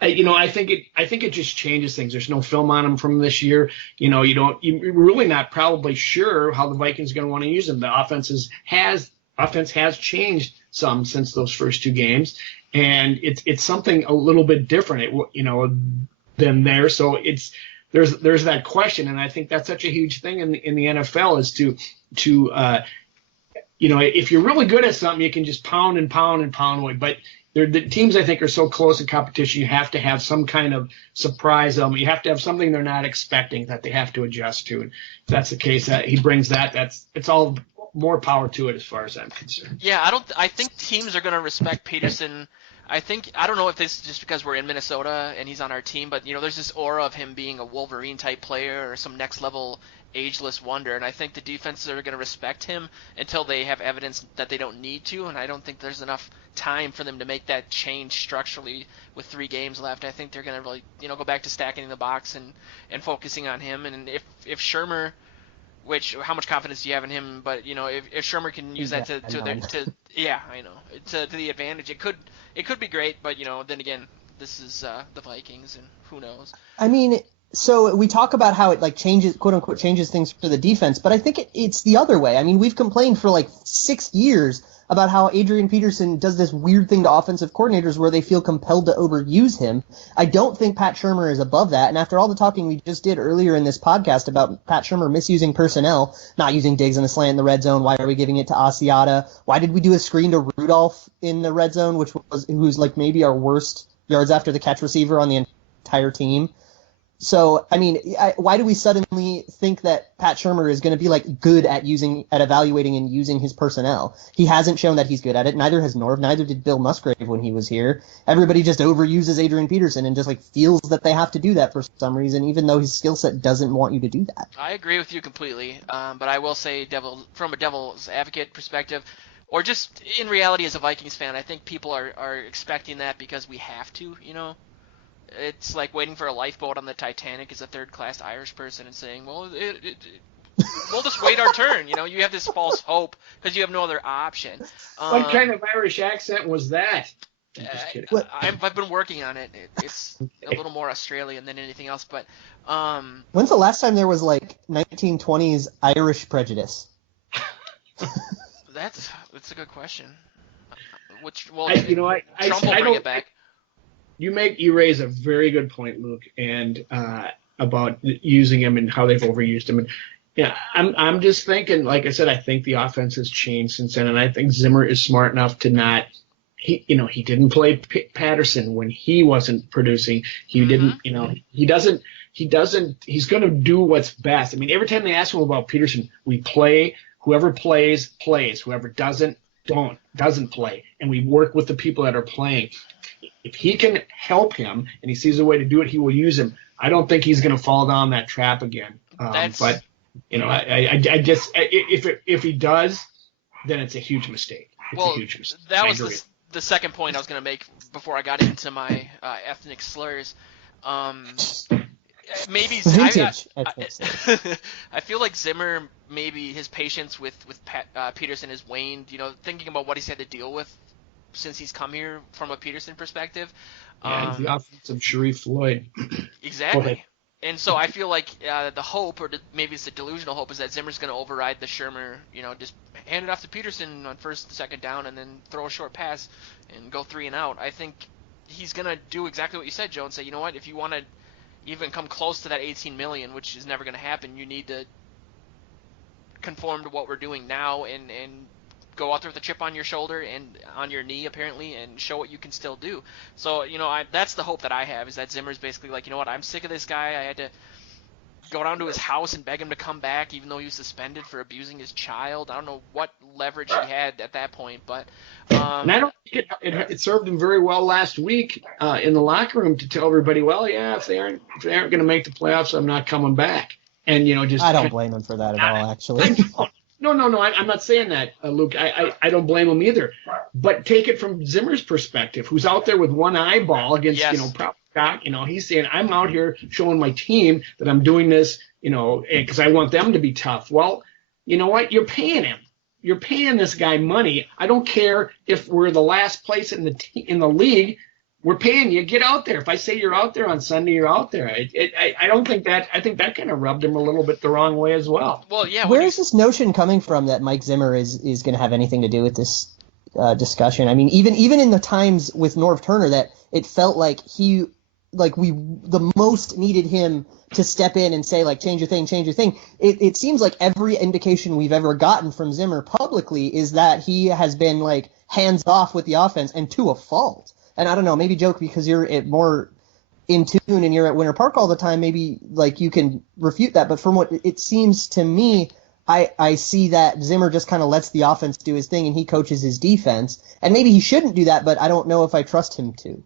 I think it just changes things. There's no film on him from this year. You're really not probably sure how the Vikings are going to want to use him. The offense has changed some since those first 2 games, and it's something a little bit different. Than there. So there's that question, and I think that's such a huge thing in the NFL is to if you're really good at something, you can just pound and pound and pound away. But the teams, I think, are so close in competition, you have to have some kind of surprise element. You have to have something they're not expecting that they have to adjust to. And if that's the case, that he brings that. It's all more power to it as far as I'm concerned. Yeah, I think teams are going to respect Peterson. I don't know if this is just because we're in Minnesota and he's on our team, but there's this aura of him being a Wolverine type player or some next level ageless wonder, and I think the defenses are going to respect him until they have evidence that they don't need to, and I don't think there's enough time for them to make that change structurally with 3 games left. I think they're going to really go back to stacking the box and focusing on him, and if Shermer, how much confidence do you have in him? But if Shermer can use that to the advantage, it could be great. But then again, this is the Vikings, and who knows? I mean, so we talk about how it changes, quote unquote, changes things for the defense, but I think it's the other way. I mean, we've complained for 6 years about how Adrian Peterson does this weird thing to offensive coordinators where they feel compelled to overuse him. I don't think Pat Shurmur is above that. And after all the talking we just did earlier in this podcast about Pat Shurmur misusing personnel, not using Diggs in the slant in the red zone, why are we giving it to Asiata? Why did we do a screen to Rudolph in the red zone, who's maybe our worst yards after the catch receiver on the entire team? So, I mean, why do we suddenly think that Pat Shurmur is going to be good at evaluating and using his personnel? He hasn't shown that he's good at it. Neither has Norv. Neither did Bill Musgrave when he was here. Everybody just overuses Adrian Peterson and just feels that they have to do that for some reason, even though his skill set doesn't want you to do that. I agree with you completely. But I will say, from a devil's advocate perspective, or just in reality as a Vikings fan, I think people are expecting that because we have to, It's like waiting for a lifeboat on the Titanic as a third-class Irish person and saying, well, we'll just wait our turn. You have this false hope because you have no other option. What kind of Irish accent was that? I'm just kidding. I've been working on it. It's a little more Australian than anything else. But when's the last time there was 1920s Irish prejudice? That's a good question. Trump will bring it back. You raise a very good point, Luke, and about using him and how they've overused him. And I'm just thinking, like I said, I think the offense has changed since then, and I think Zimmer is smart enough to not. He didn't play Patterson when he wasn't producing. He didn't, he doesn't. He's going to do what's best. I mean, every time they ask him about Peterson, we play Whoever plays, plays. Whoever doesn't play. And we work with the people that are playing. If he can help him and he sees a way to do it, he will use him. I don't think he's going to fall down that trap again. But I just if he does, then it's a huge mistake. It's a huge mistake. That was the second point I was going to make before I got into my ethnic slurs. Maybe vintage. I feel like Zimmer, maybe his patience with Peterson has waned. Thinking about what he's had to deal with since he's come here from a Peterson perspective. Yeah, the offense of Sharif Floyd. Exactly. And so I feel like the hope, or maybe it's the delusional hope, is that Zimmer's going to override the Shermer, just hand it off to Peterson on first and second down and then throw a short pass and go 3 and out. I think he's going to do exactly what you said, Joe, and say, you know what, if you want to even come close to that $18 million, which is never going to happen, you need to conform to what we're doing now and go out there with a chip on your shoulder and on your knee, apparently, and show what you can still do. So, that's the hope that I have, is that Zimmer's basically like, you know what, I'm sick of this guy. I had to go down to his house and beg him to come back, even though he was suspended for abusing his child. I don't know what leverage he had at that point, but and I don't think it served him very well last week in the locker room to tell everybody, well, yeah, if they aren't going to make the playoffs, I'm not coming back. And just I don't blame him for that at all, actually. No, I'm not saying that, Luke. I don't blame him either. But take it from Zimmer's perspective, who's out there with one eyeball against, he's saying, I'm out here showing my team that I'm doing this, because I want them to be tough. Well, you know what? You're paying him. You're paying this guy money. I don't care if we're the last place in the league. We're paying you. Get out there. If I say you're out there on Sunday, you're out there. I don't think that. I think that kind of rubbed him a little bit the wrong way as well. Well, yeah. Where is this notion coming from that Mike Zimmer is going to have anything to do with this discussion? I mean, even in the times with Norv Turner, that it felt like we the most needed him to step in and say, like, change your thing. It seems like every indication we've ever gotten from Zimmer publicly is that he has been like hands off with the offense, and to a fault. And I don't know, maybe Joke, because you're more in tune and you're at Winter Park all the time, maybe like you can refute that. But from what it seems to me, I see that Zimmer just kind of lets the offense do his thing and he coaches his defense. And maybe he shouldn't do that, but I don't know if I trust him to.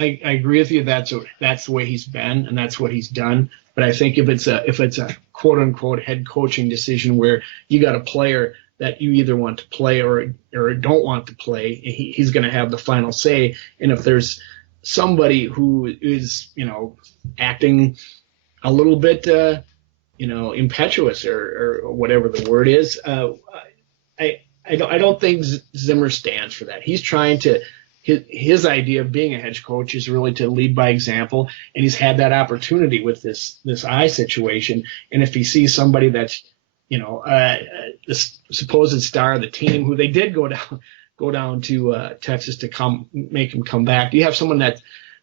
I agree with you. That's the way he's been and that's what he's done. But I think if it's a quote unquote head coaching decision where you got a player that you either want to play or don't want to play, he's going to have the final say. And if there's somebody who is, acting a little bit, impetuous or whatever the word is, I don't think Zimmer stands for that. He's trying to, his idea of being a head coach is really to lead by example, and he's had that opportunity with this eye situation. And if he sees somebody that's, the supposed star of the team, who they did go down to Texas to make him come back. You have someone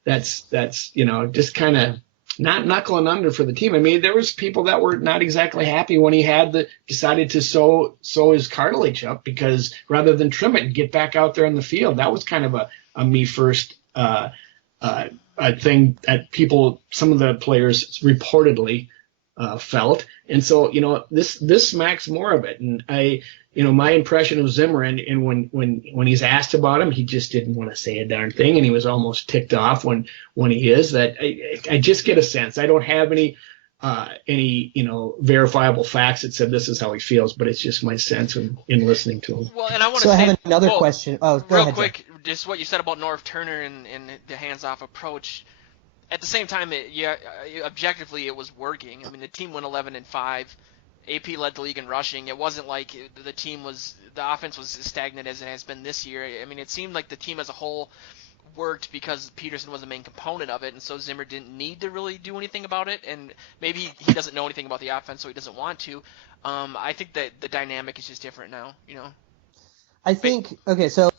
that's just kind of not knuckling under for the team. I mean, there was people that were not exactly happy when he decided to sew his cartilage up, because rather than trim it and get back out there on the field, that was kind of a me first thing that some of the players reportedly felt. And so, this smacks more of it. And my impression of Zimmer, and when he's asked about him, he just didn't want to say a darn thing. And he was almost ticked off when he is. That I just get a sense. I don't have any verifiable facts that said this is how he feels, but it's just my sense in listening to him. Well, and I want to have another question. Oh, go real ahead, quick, Jeff. Just what you said about Norv Turner and the hands-off approach. At the same time, objectively, it was working. I mean, the team went 11-5. AP led the league in rushing. It wasn't like the offense was as stagnant as it has been this year. I mean, it seemed like the team as a whole worked because Peterson was the main component of it, and so Zimmer didn't need to really do anything about it. And maybe he doesn't know anything about the offense, so he doesn't want to. I think that the dynamic is just different now. I think, okay, so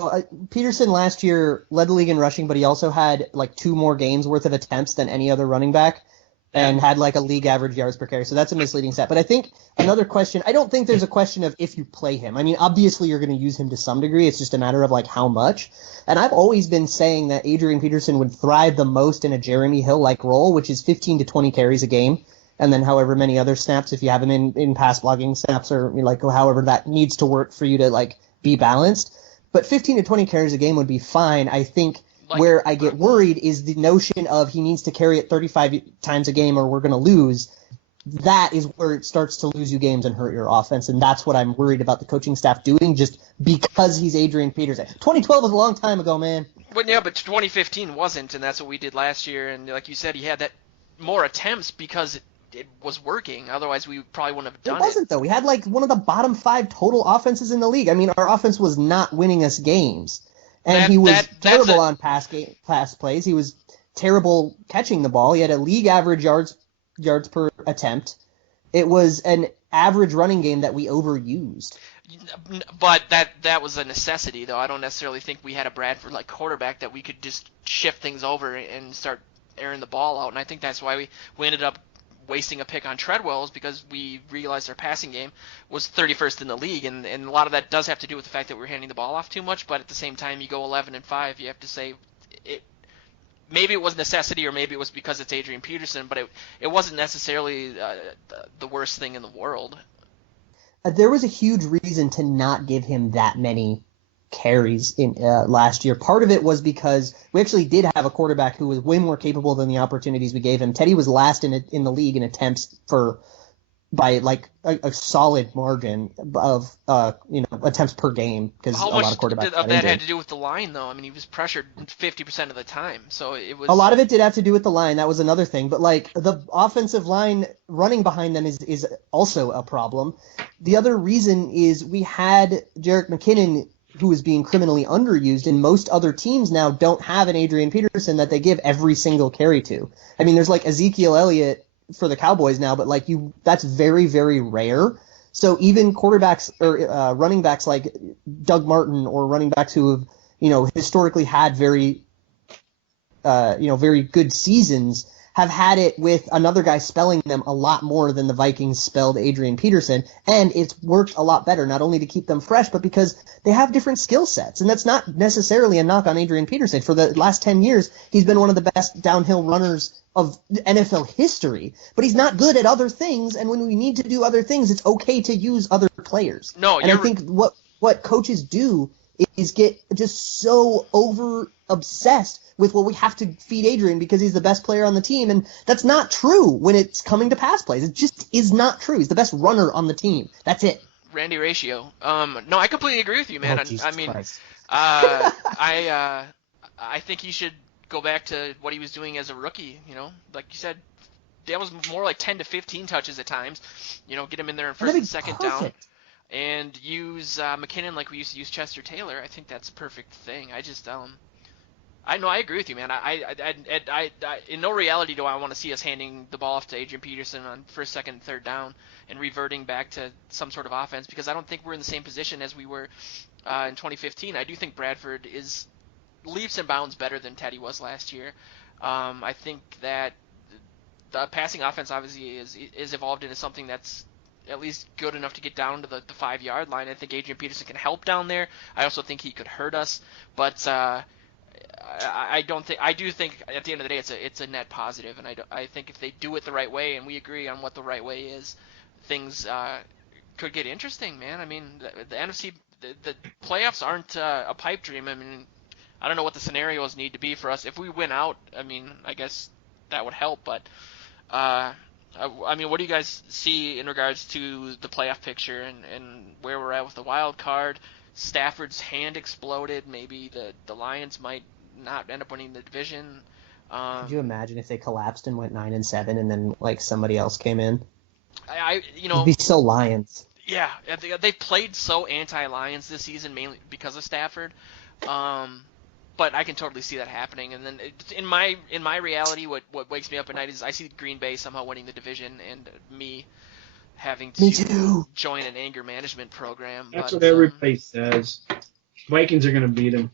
Peterson last year led the league in rushing, but he also had like 2 more games worth of attempts than any other running back, and had like a league average yards per carry. So that's a misleading stat. But I think another question, I don't think there's a question of if you play him. I mean, obviously you're going to use him to some degree. It's just a matter of like how much. And I've always been saying that Adrian Peterson would thrive the most in a Jeremy Hill-like role, which is 15 to 20 carries a game. and then however many other snaps if you have him in pass blocking snaps, or like however that needs to work for you to like be balanced. But 15 to 20 carries a game would be fine. I think where I get worried is the notion of he needs to carry it 35 times a game or we're going to lose. That is where it starts to lose you games and hurt your offense, and that's what I'm worried about the coaching staff doing just because he's Adrian Peterson. 2012 was a long time ago, man. But 2015 wasn't, and that's what we did last year. And like you said, he had that more attempts because it was working. Otherwise, we probably wouldn't have done it. It wasn't, though. We had like one of the bottom 5 total offenses in the league. I mean, our offense was not winning us games, and he was terrible on pass plays. He was terrible catching the ball. He had a league average yards per attempt. It was an average running game that we overused. But that was a necessity, though. I don't necessarily think we had a Bradford like quarterback that we could just shift things over and start airing the ball out. And I think that's why we ended up wasting a pick on Treadwell's, because we realized our passing game was 31st in the league, and a lot of that does have to do with the fact that we were handing the ball off too much. But at the same time, you go 11-5, you have to say it. Maybe it was necessity, or maybe it was because it's Adrian Peterson, but it wasn't necessarily the worst thing in the world. There was a huge reason to not give him that many carries in last year. Part of it was because we actually did have a quarterback who was way more capable than the opportunities we gave him. Teddy was last in the league in attempts by like a solid margin of attempts per game, because a lot of quarterbacks of that had to do with the line, though. I mean, he was pressured 50% of the time, so it was a lot of it did have to do with the line. That was another thing, but like the offensive line running behind them is also a problem. The other reason is we had Jerick McKinnon, who is being criminally underused, and most other teams now don't have an Adrian Peterson that they give every single carry to. I mean, there's like Ezekiel Elliott for the Cowboys now, but like that's very, very rare. So even quarterbacks or running backs like Doug Martin, or running backs who have, historically had very good seasons, have had it with another guy spelling them a lot more than the Vikings spelled Adrian Peterson, and it's worked a lot better, not only to keep them fresh, but because they have different skill sets. And that's not necessarily a knock on Adrian Peterson. For the last 10 years, he's been one of the best downhill runners of NFL history, but he's not good at other things, and when we need to do other things, it's okay to use other players. And I think what coaches do is get just so over obsessed with, well, we have to feed Adrian because he's the best player on the team, and that's not true when it's coming to pass plays. It just is not true. He's the best runner on the team. That's it. Randy Ratio. No, I completely agree with you, man. I mean, I think he should go back to what he was doing as a rookie. Like you said, that was more like 10 to 15 touches at times. Get him in there in first and second down, and use McKinnon like we used to use Chester Taylor. I think that's a perfect thing. I agree with you, man. I in no reality do I want to see us handing the ball off to Adrian Peterson on first, second, third down and reverting back to some sort of offense, because I don't think we're in the same position as we were in 2015. I do think Bradford is leaps and bounds better than Teddy was last year. I think that the passing offense obviously is evolved into something that's at least good enough to get down to the 5-yard line. I think Adrian Peterson can help down there. I also think he could hurt us, but I do think at the end of the day it's a net positive, and I think if they do it the right way, and we agree on what the right way is, things could get interesting, man. I mean, the NFC, the playoffs aren't a pipe dream. I mean, I don't know what the scenarios need to be for us. If we win out, I mean, I guess that would help, but I mean, what do you guys see in regards to the playoff picture and where we're at with the wild card? Stafford's hand exploded. Maybe the Lions might not end up winning the division. Could you imagine if they collapsed and went 9-7, and then like somebody else came in? It'd be so Lions. Yeah, they've played so anti-Lions this season, mainly because of Stafford. But I can totally see that happening. And then in my reality, what wakes me up at night is I see Green Bay somehow winning the division, and me having to join an anger management program. That's what everybody says. Vikings are going to beat them.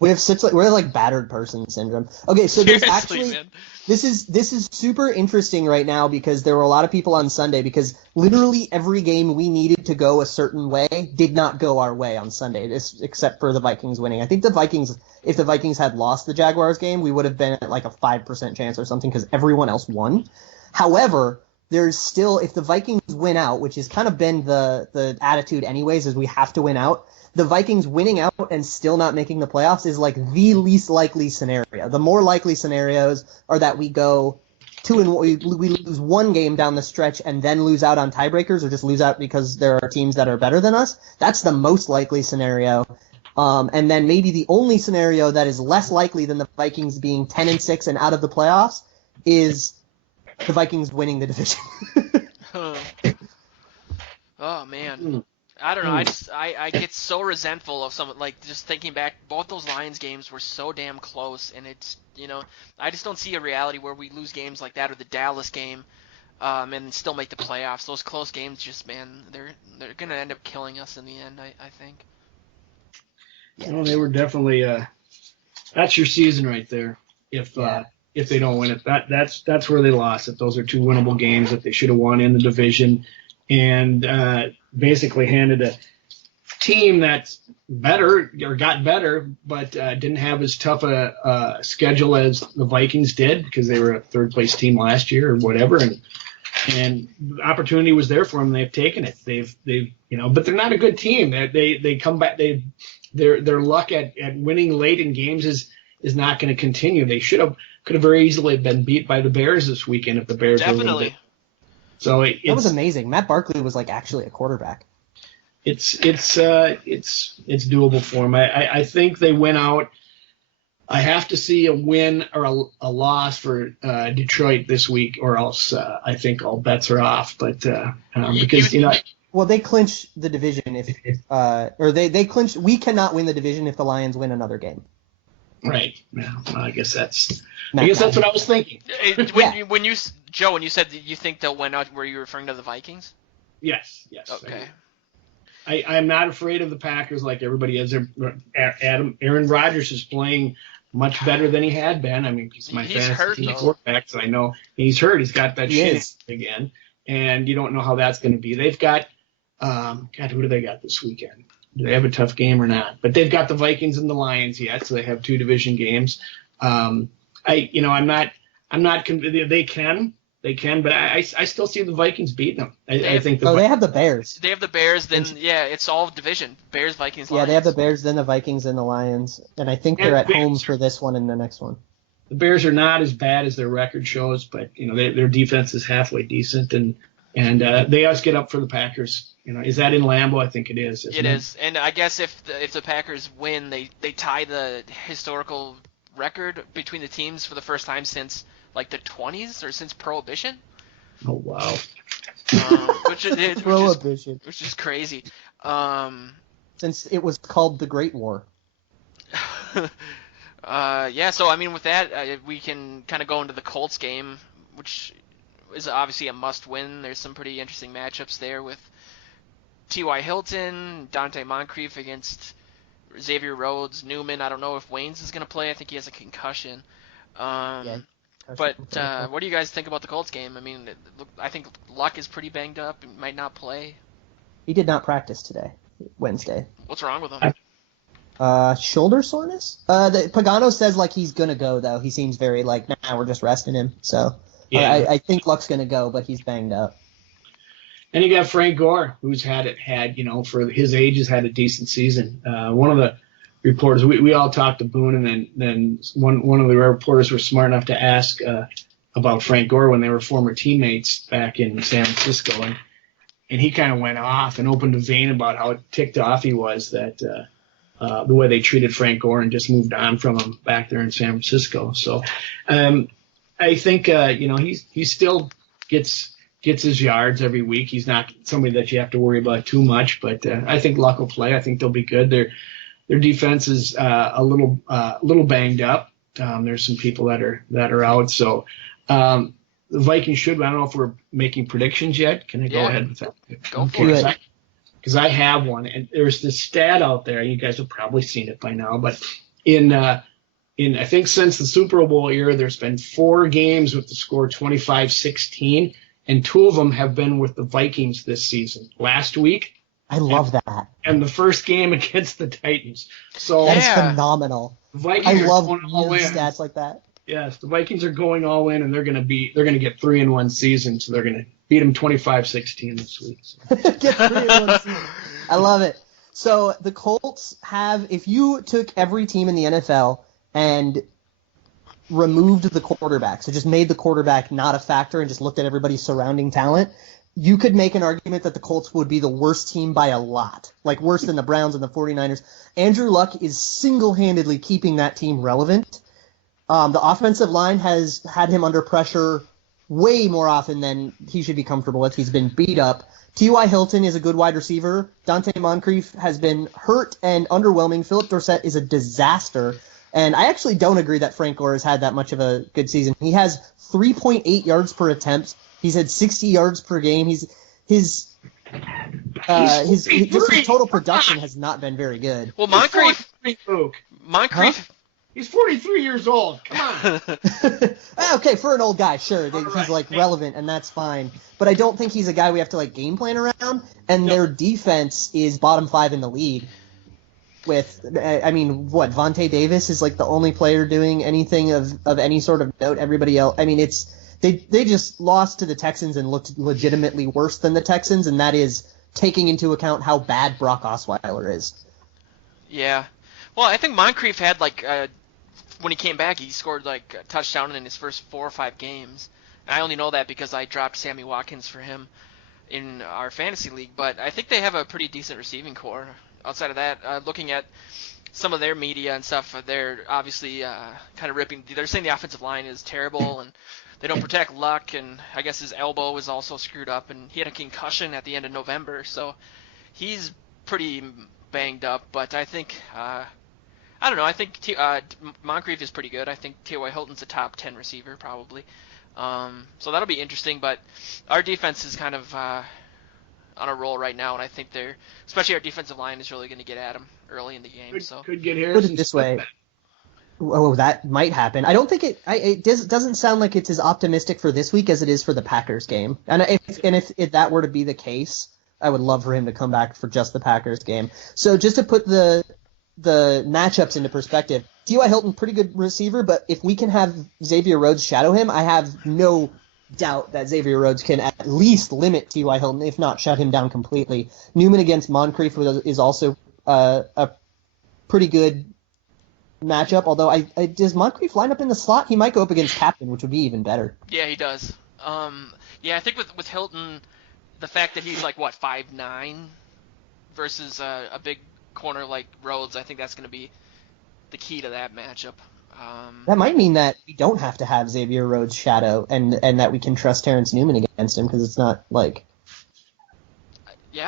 We're like battered person syndrome. Okay, so there's actually this is super interesting right now, because there were a lot of people on Sunday, because literally every game we needed to go a certain way did not go our way on Sunday, except for the Vikings winning. I think if the Vikings had lost the Jaguars game, we would have been at like a 5% chance or something, because everyone else won. However, there's still, if the Vikings win out, which has kind of been the attitude anyways, is we have to win out, the Vikings winning out and still not making the playoffs is like the least likely scenario. The more likely scenarios are that we go we lose one game down the stretch and then lose out on tiebreakers, or just lose out because there are teams that are better than us. That's the most likely scenario. And then maybe the only scenario that is less likely than the Vikings being 10-6 and out of the playoffs is the Vikings winning the division. Oh man, I don't know. I get so resentful of some, like, just thinking back. Both those Lions games were so damn close, and it's, I just don't see a reality where we lose games like that, or the Dallas game, and still make the playoffs. Those close games, just, man, they're gonna end up killing us in the end. I think. Well, they were definitely that's your season right there. If they don't win it, that's where they lost it. Those are two winnable games that they should have won in the division, and basically handed a team that's better or got better, but didn't have as tough a schedule as the Vikings did, because they were a third place team last year or whatever, and the opportunity was there for them. They've taken it. They've but they're not a good team. They come back. Their luck at winning late in games is not going to continue. They could have very easily been beat by the Bears this weekend if the Bears definitely. were a little bit. So that was amazing. Matt Barkley was like actually a quarterback. It's doable for them. I think they went out. I have to see a win or a loss for Detroit this week, or else I think all bets are off. But because well, they clinch the division or they clinch. We cannot win the division if the Lions win another game. Right. Yeah. Well, I guess that's what I was thinking. When you said that you think they'll win out, were you referring to the Vikings? Yes. Okay. I'm not afraid of the Packers like everybody is. Aaron Rodgers is playing much better than he had been. I mean, he's my fantasy quarterback, so I know he's hurt. He's got that shin again, and you don't know how that's going to be. They've got, who do they got this weekend? Do they have a tough game or not? But they've got the Vikings and the Lions yet, so they have two division games. I'm not. They can, but I still see the Vikings beating them. I think they have the Bears. They have the Bears. Then it's all division. Bears, Vikings, Lions. Yeah, they have the Bears, then the Vikings, and the Lions, and I think they're at home for this one and the next one. The Bears are not as bad as their record shows, but their defense is halfway decent, and they always get up for the Packers. Is that in Lambeau? I think it is. It is, and I guess if the Packers win, they tie the historical record between the teams for the first time since like the 20s or since Prohibition. Oh wow! Which is crazy. Since it was called the Great War. Yeah. So I mean, with that, we can kind of go into the Colts game, which is obviously a must-win. There's some pretty interesting matchups there with T.Y. Hilton, Dante Moncrief against Xavier Rhodes, Newman. I don't know if Waynes is going to play. I think he has a concussion. But what do you guys think about the Colts game? I mean, I think Luck is pretty banged up and might not play. He did not practice today, Wednesday. What's wrong with him? Shoulder soreness? Pagano says like he's going to go, though. He seems very like, nah, we're just resting him. So I think Luck's going to go, but he's banged up. And you got Frank Gore, who's had for his age, has had a decent season. One of the reporters, we all talked to Boone, and then one of the reporters were smart enough to ask about Frank Gore when they were former teammates back in San Francisco, and he kind of went off and opened a vein about how ticked off he was that the way they treated Frank Gore and just moved on from him back there in San Francisco. So I think he still gets his yards every week. He's not somebody that you have to worry about too much, but I think Luck will play. I think they'll be good. Their defense is a little banged up. There's some people that are out. So the Vikings should. I don't know if we're making predictions yet. Can I go ahead with that? Go for it. Because I have one, and there's this stat out there. You guys have probably seen it by now, but in I think since the Super Bowl era, there's been 4 games with the score 25-16, and 2 of them have been with the Vikings this season. Last week. I love that. And the first game against the Titans. So that is phenomenal. I love stats like that. Yes, the Vikings are going all in, and they're going to get 3-1 season, so they're going to beat them 25-16 this week. So. Get 3-1 season. I love it. So the Colts have, if you took every team in the NFL and removed the quarterback, so just made the quarterback not a factor and just looked at everybody's surrounding talent, you could make an argument that the Colts would be the worst team by a lot, like worse than the Browns and the 49ers. Andrew Luck is single-handedly keeping that team relevant. The offensive line has had him under pressure way more often than he should be comfortable with. He's been beat up. T.Y. Hilton is a good wide receiver. Dante Moncrief has been hurt and underwhelming. Philip Dorsett is a disaster. And I actually don't agree that Frank Gore has had that much of a good season. He has 3.8 yards per attempt. He's had 60 yards per game. His total production has not been very good. Well, Moncrief, he's 43 years old. Come on. Okay, for an old guy, sure. He's relevant, and that's fine. But I don't think he's a guy we have to game plan around. And their defense is bottom 5 in the league. Vontae Davis is the only player doing anything of any sort of note. Everybody else, they just lost to the Texans and looked legitimately worse than the Texans, and that is taking into account how bad Brock Osweiler is. Yeah. Well, I think Moncrief had when he came back, he scored a touchdown in his first 4 or 5 games. And I only know that because I dropped Sammy Watkins for him in our fantasy league. But I think they have a pretty decent receiving core. Outside of that, looking at some of their media and stuff, they're obviously kind of ripping. They're saying the offensive line is terrible and they don't protect Luck, and I guess his elbow was also screwed up, and he had a concussion at the end of November, so he's pretty banged up. But I think I don't know. I think Moncrief is pretty good. I think T.Y. Hilton's a top 10 receiver probably. So that'll be interesting. But our defense is kind of on a roll right now, and I think especially our defensive line is really going to get at them early in the game. Could get Harrison. Put it this way. Oh, that might happen. I don't think it doesn't sound like it's as optimistic for this week as it is for the Packers game. And if that were to be the case, I would love for him to come back for just the Packers game. So just to put the matchups into perspective, T.Y. Hilton, pretty good receiver, but if we can have Xavier Rhodes shadow him, I have no doubt that Xavier Rhodes can at least limit T.Y. Hilton, if not shut him down completely. Newman against Moncrief is also a pretty good matchup, although does Moncrief line up in the slot? He might go up against Captain, which would be even better. Yeah, he does. I think with Hilton, the fact that he's 5'9" versus a big corner like Rhodes, I think that's going to be the key to that matchup. That might mean that we don't have to have Xavier Rhodes shadow, and that we can trust Terrence Newman against him, because it's not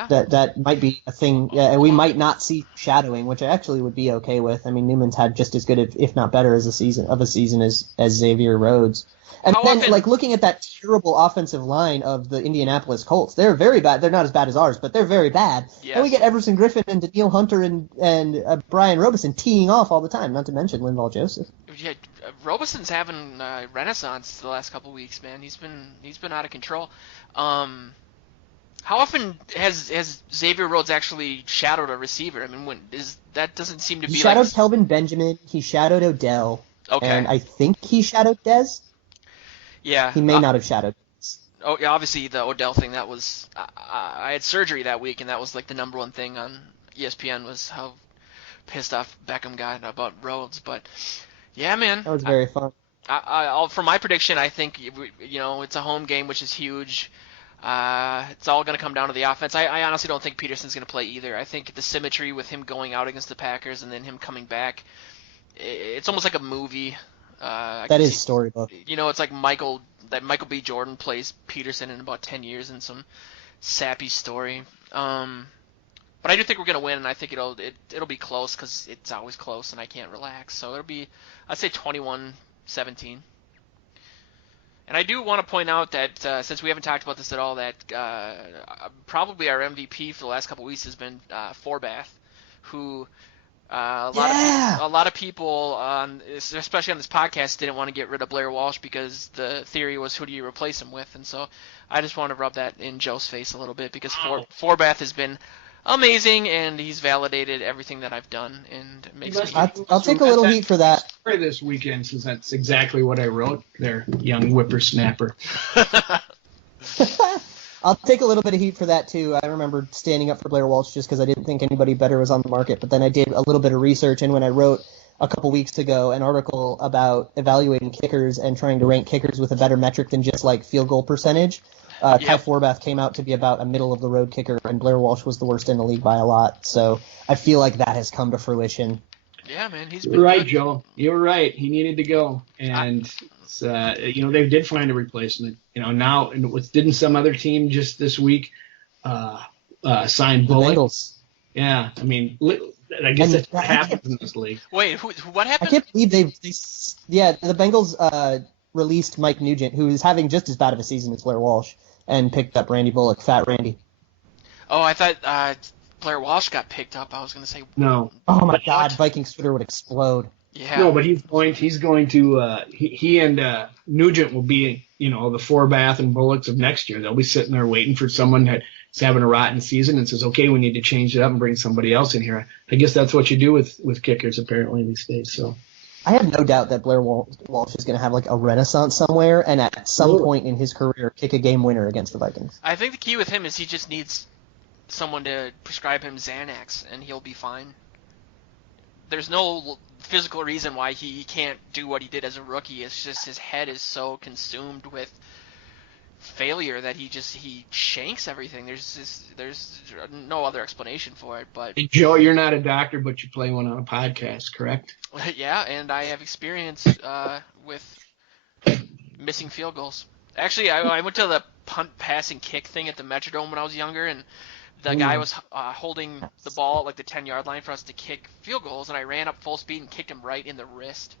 that might be a thing. Yeah, we might not see shadowing, which I actually would be okay with. I mean, Newman's had just as good, if not better, as a season as Xavier Rhodes. And looking at that terrible offensive line of the Indianapolis Colts, they're very bad. They're not as bad as ours, but they're very bad. Yes. And we get Everson Griffin and Daniil Hunter and Brian Robeson teeing off all the time, not to mention Linval Joseph. Yeah, Robeson's having a renaissance the last couple weeks, man. He's been out of control. How often has Xavier Rhodes actually shadowed a receiver? I mean, that doesn't seem to be. He shadowed Kelvin Benjamin. He shadowed Odell. Okay. And I think he shadowed Dez. Yeah. He may not have shadowed. Oh, yeah, obviously the Odell thing. That was I had surgery that week, and that was the number one thing on ESPN was how pissed off Beckham got about Rhodes. But yeah, man, that was very fun. For my prediction, I think it's a home game, which is huge. It's all going to come down to the offense. I honestly don't think Peterson's going to play either. I think the symmetry with him going out against the Packers and then him coming back, it's almost like a movie. That is storybook. It's like Michael B. Jordan plays Peterson in about 10 years in some sappy story. But I do think we're going to win, and I think it'll be close because it's always close, and I can't relax. So it'll be, I'd say 21-17. And I do want to point out that since we haven't talked about this at all, that probably our MVP for the last couple of weeks has been Forbath, who a lot of people, especially on this podcast, didn't want to get rid of Blair Walsh Because the theory was, who do you replace him with? And so I just want to rub that in Joe's face a little bit, because Forbath has been amazing, and he's validated everything that I've done, and it makes me. I'll take a little heat for that. This weekend, since that's exactly what I wrote there, young whippersnapper. I'll take a little bit of heat for that, too. I remember standing up for Blair Walsh just because I didn't think anybody better was on the market. But then I did a little bit of research, and when I wrote a couple weeks ago an article about evaluating kickers and trying to rank kickers with a better metric than just like field goal percentage, Kai Forbath came out to be about a middle-of-the-road kicker, and Blair Walsh was the worst in the league by a lot. So I feel like that has come to fruition. Yeah, man, he's been right, good. Joe. You're right. He needed to go, and they did find a replacement. Now, and didn't some other team just this week sign Bullock? Bengals. Yeah, I mean, I guess that's what happens in this league. Wait, what happened? I can't believe the Bengals released Mike Nugent, who is having just as bad of a season as Blair Walsh, and picked up Randy Bullock, Fat Randy. Oh, I thought Blair Walsh got picked up. I was going to say no. Oh my God, Vikings Twitter would explode. Yeah. No, but he's going to he and Nugent will be the Forbath and Bullocks of next year. They'll be sitting there waiting for someone that's having a rotten season and says, okay, we need to change it up and bring somebody else in here. I guess that's what you do with kickers apparently these days. So I have no doubt that Blair Walsh is going to have like a renaissance somewhere, and at some point in his career kick a game winner against the Vikings. I think the key with him is he just needs someone to prescribe him Xanax, and he'll be fine. There's no physical reason why he can't do what he did as a rookie. It's just his head is so consumed with failure that he shanks everything. There's no other explanation for it. But hey, Joe, you're not a doctor, but you play one on a podcast, correct? Yeah, and I have experience with missing field goals. Actually, I went to the punt, pass, and kick thing at the Metrodome when I was younger, and the guy was holding the ball at like the 10-yard line for us to kick field goals, and I ran up full speed and kicked him right in the wrist.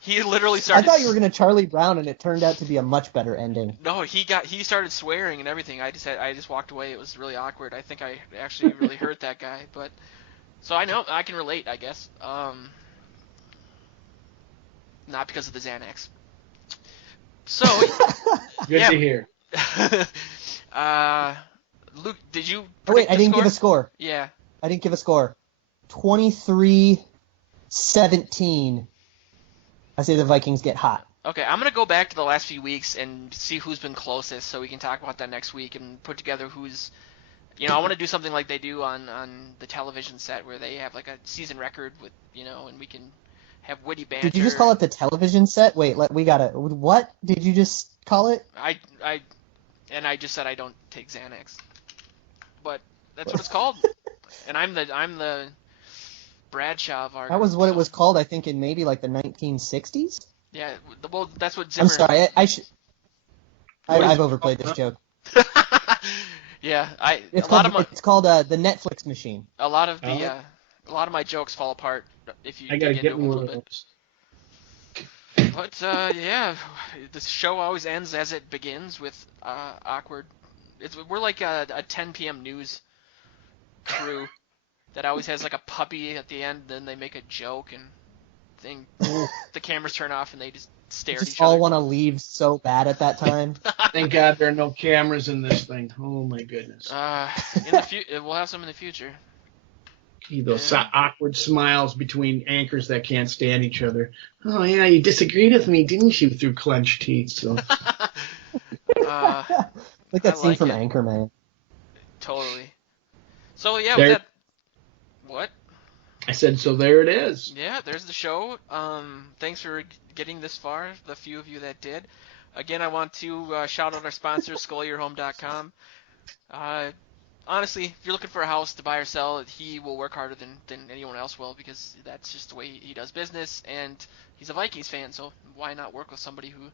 He literally started. I thought you were gonna Charlie Brown, and it turned out to be a much better ending. No, he started swearing and everything. I just walked away. It was really awkward. I think I actually really hurt that guy, but so I know I can relate, I guess. Not because of the Xanax. So good to hear. Luke, did you? Oh wait, I didn't give a score. Yeah. I didn't give a score. 23-17. I say the Vikings get hot. Okay, I'm going to go back to the last few weeks and see who's been closest so we can talk about that next week and put together who's, I want to do something like they do on the television set where they have like a season record with, and we can have witty banter. Did you just call it the television set? Wait, we got to, what did you just call it? I just said I don't take Xanax. But that's what it's called. And I'm the Bradshaw of our. That was what it was called, I think, in maybe like the 1960s. Yeah, well, that's what Zimmer. I'm sorry, I've overplayed this joke. Yeah, it's called the Netflix machine. A lot of my jokes fall apart if you dig into them a little bit. But yeah, the show always ends as it begins with awkward. We're like a 10 p.m. news crew that always has like a puppy at the end. Then they make a joke and the cameras turn off and they just stare at each other. All want to leave so bad at that time. Thank God there are no cameras in this thing. Oh my goodness. We'll have some in the future. Those awkward smiles between anchors that can't stand each other. Oh yeah, you disagreed with me, didn't you? Through clenched teeth. So. Like that scene from Anchorman. Totally. So yeah, what? I said, so there it is. Yeah, there's the show. Thanks for getting this far, the few of you that did. Again, I want to shout out our sponsor, SchoolYourHome.com. Honestly, if you're looking for a house to buy or sell, he will work harder than anyone else will because that's just the way he does business, and he's a Vikings fan, so why not work with somebody who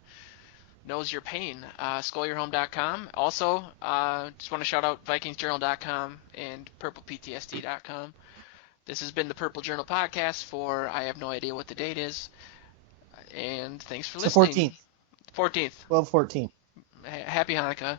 knows your pain? SchoolYourHome.com. Also, just want to shout out VikingsJournal.com and purplePTSD.com. This has been the Purple Journal podcast for I have no idea what the date is, and thanks for listening. The 14th. 14th. 12/14. Happy Hanukkah.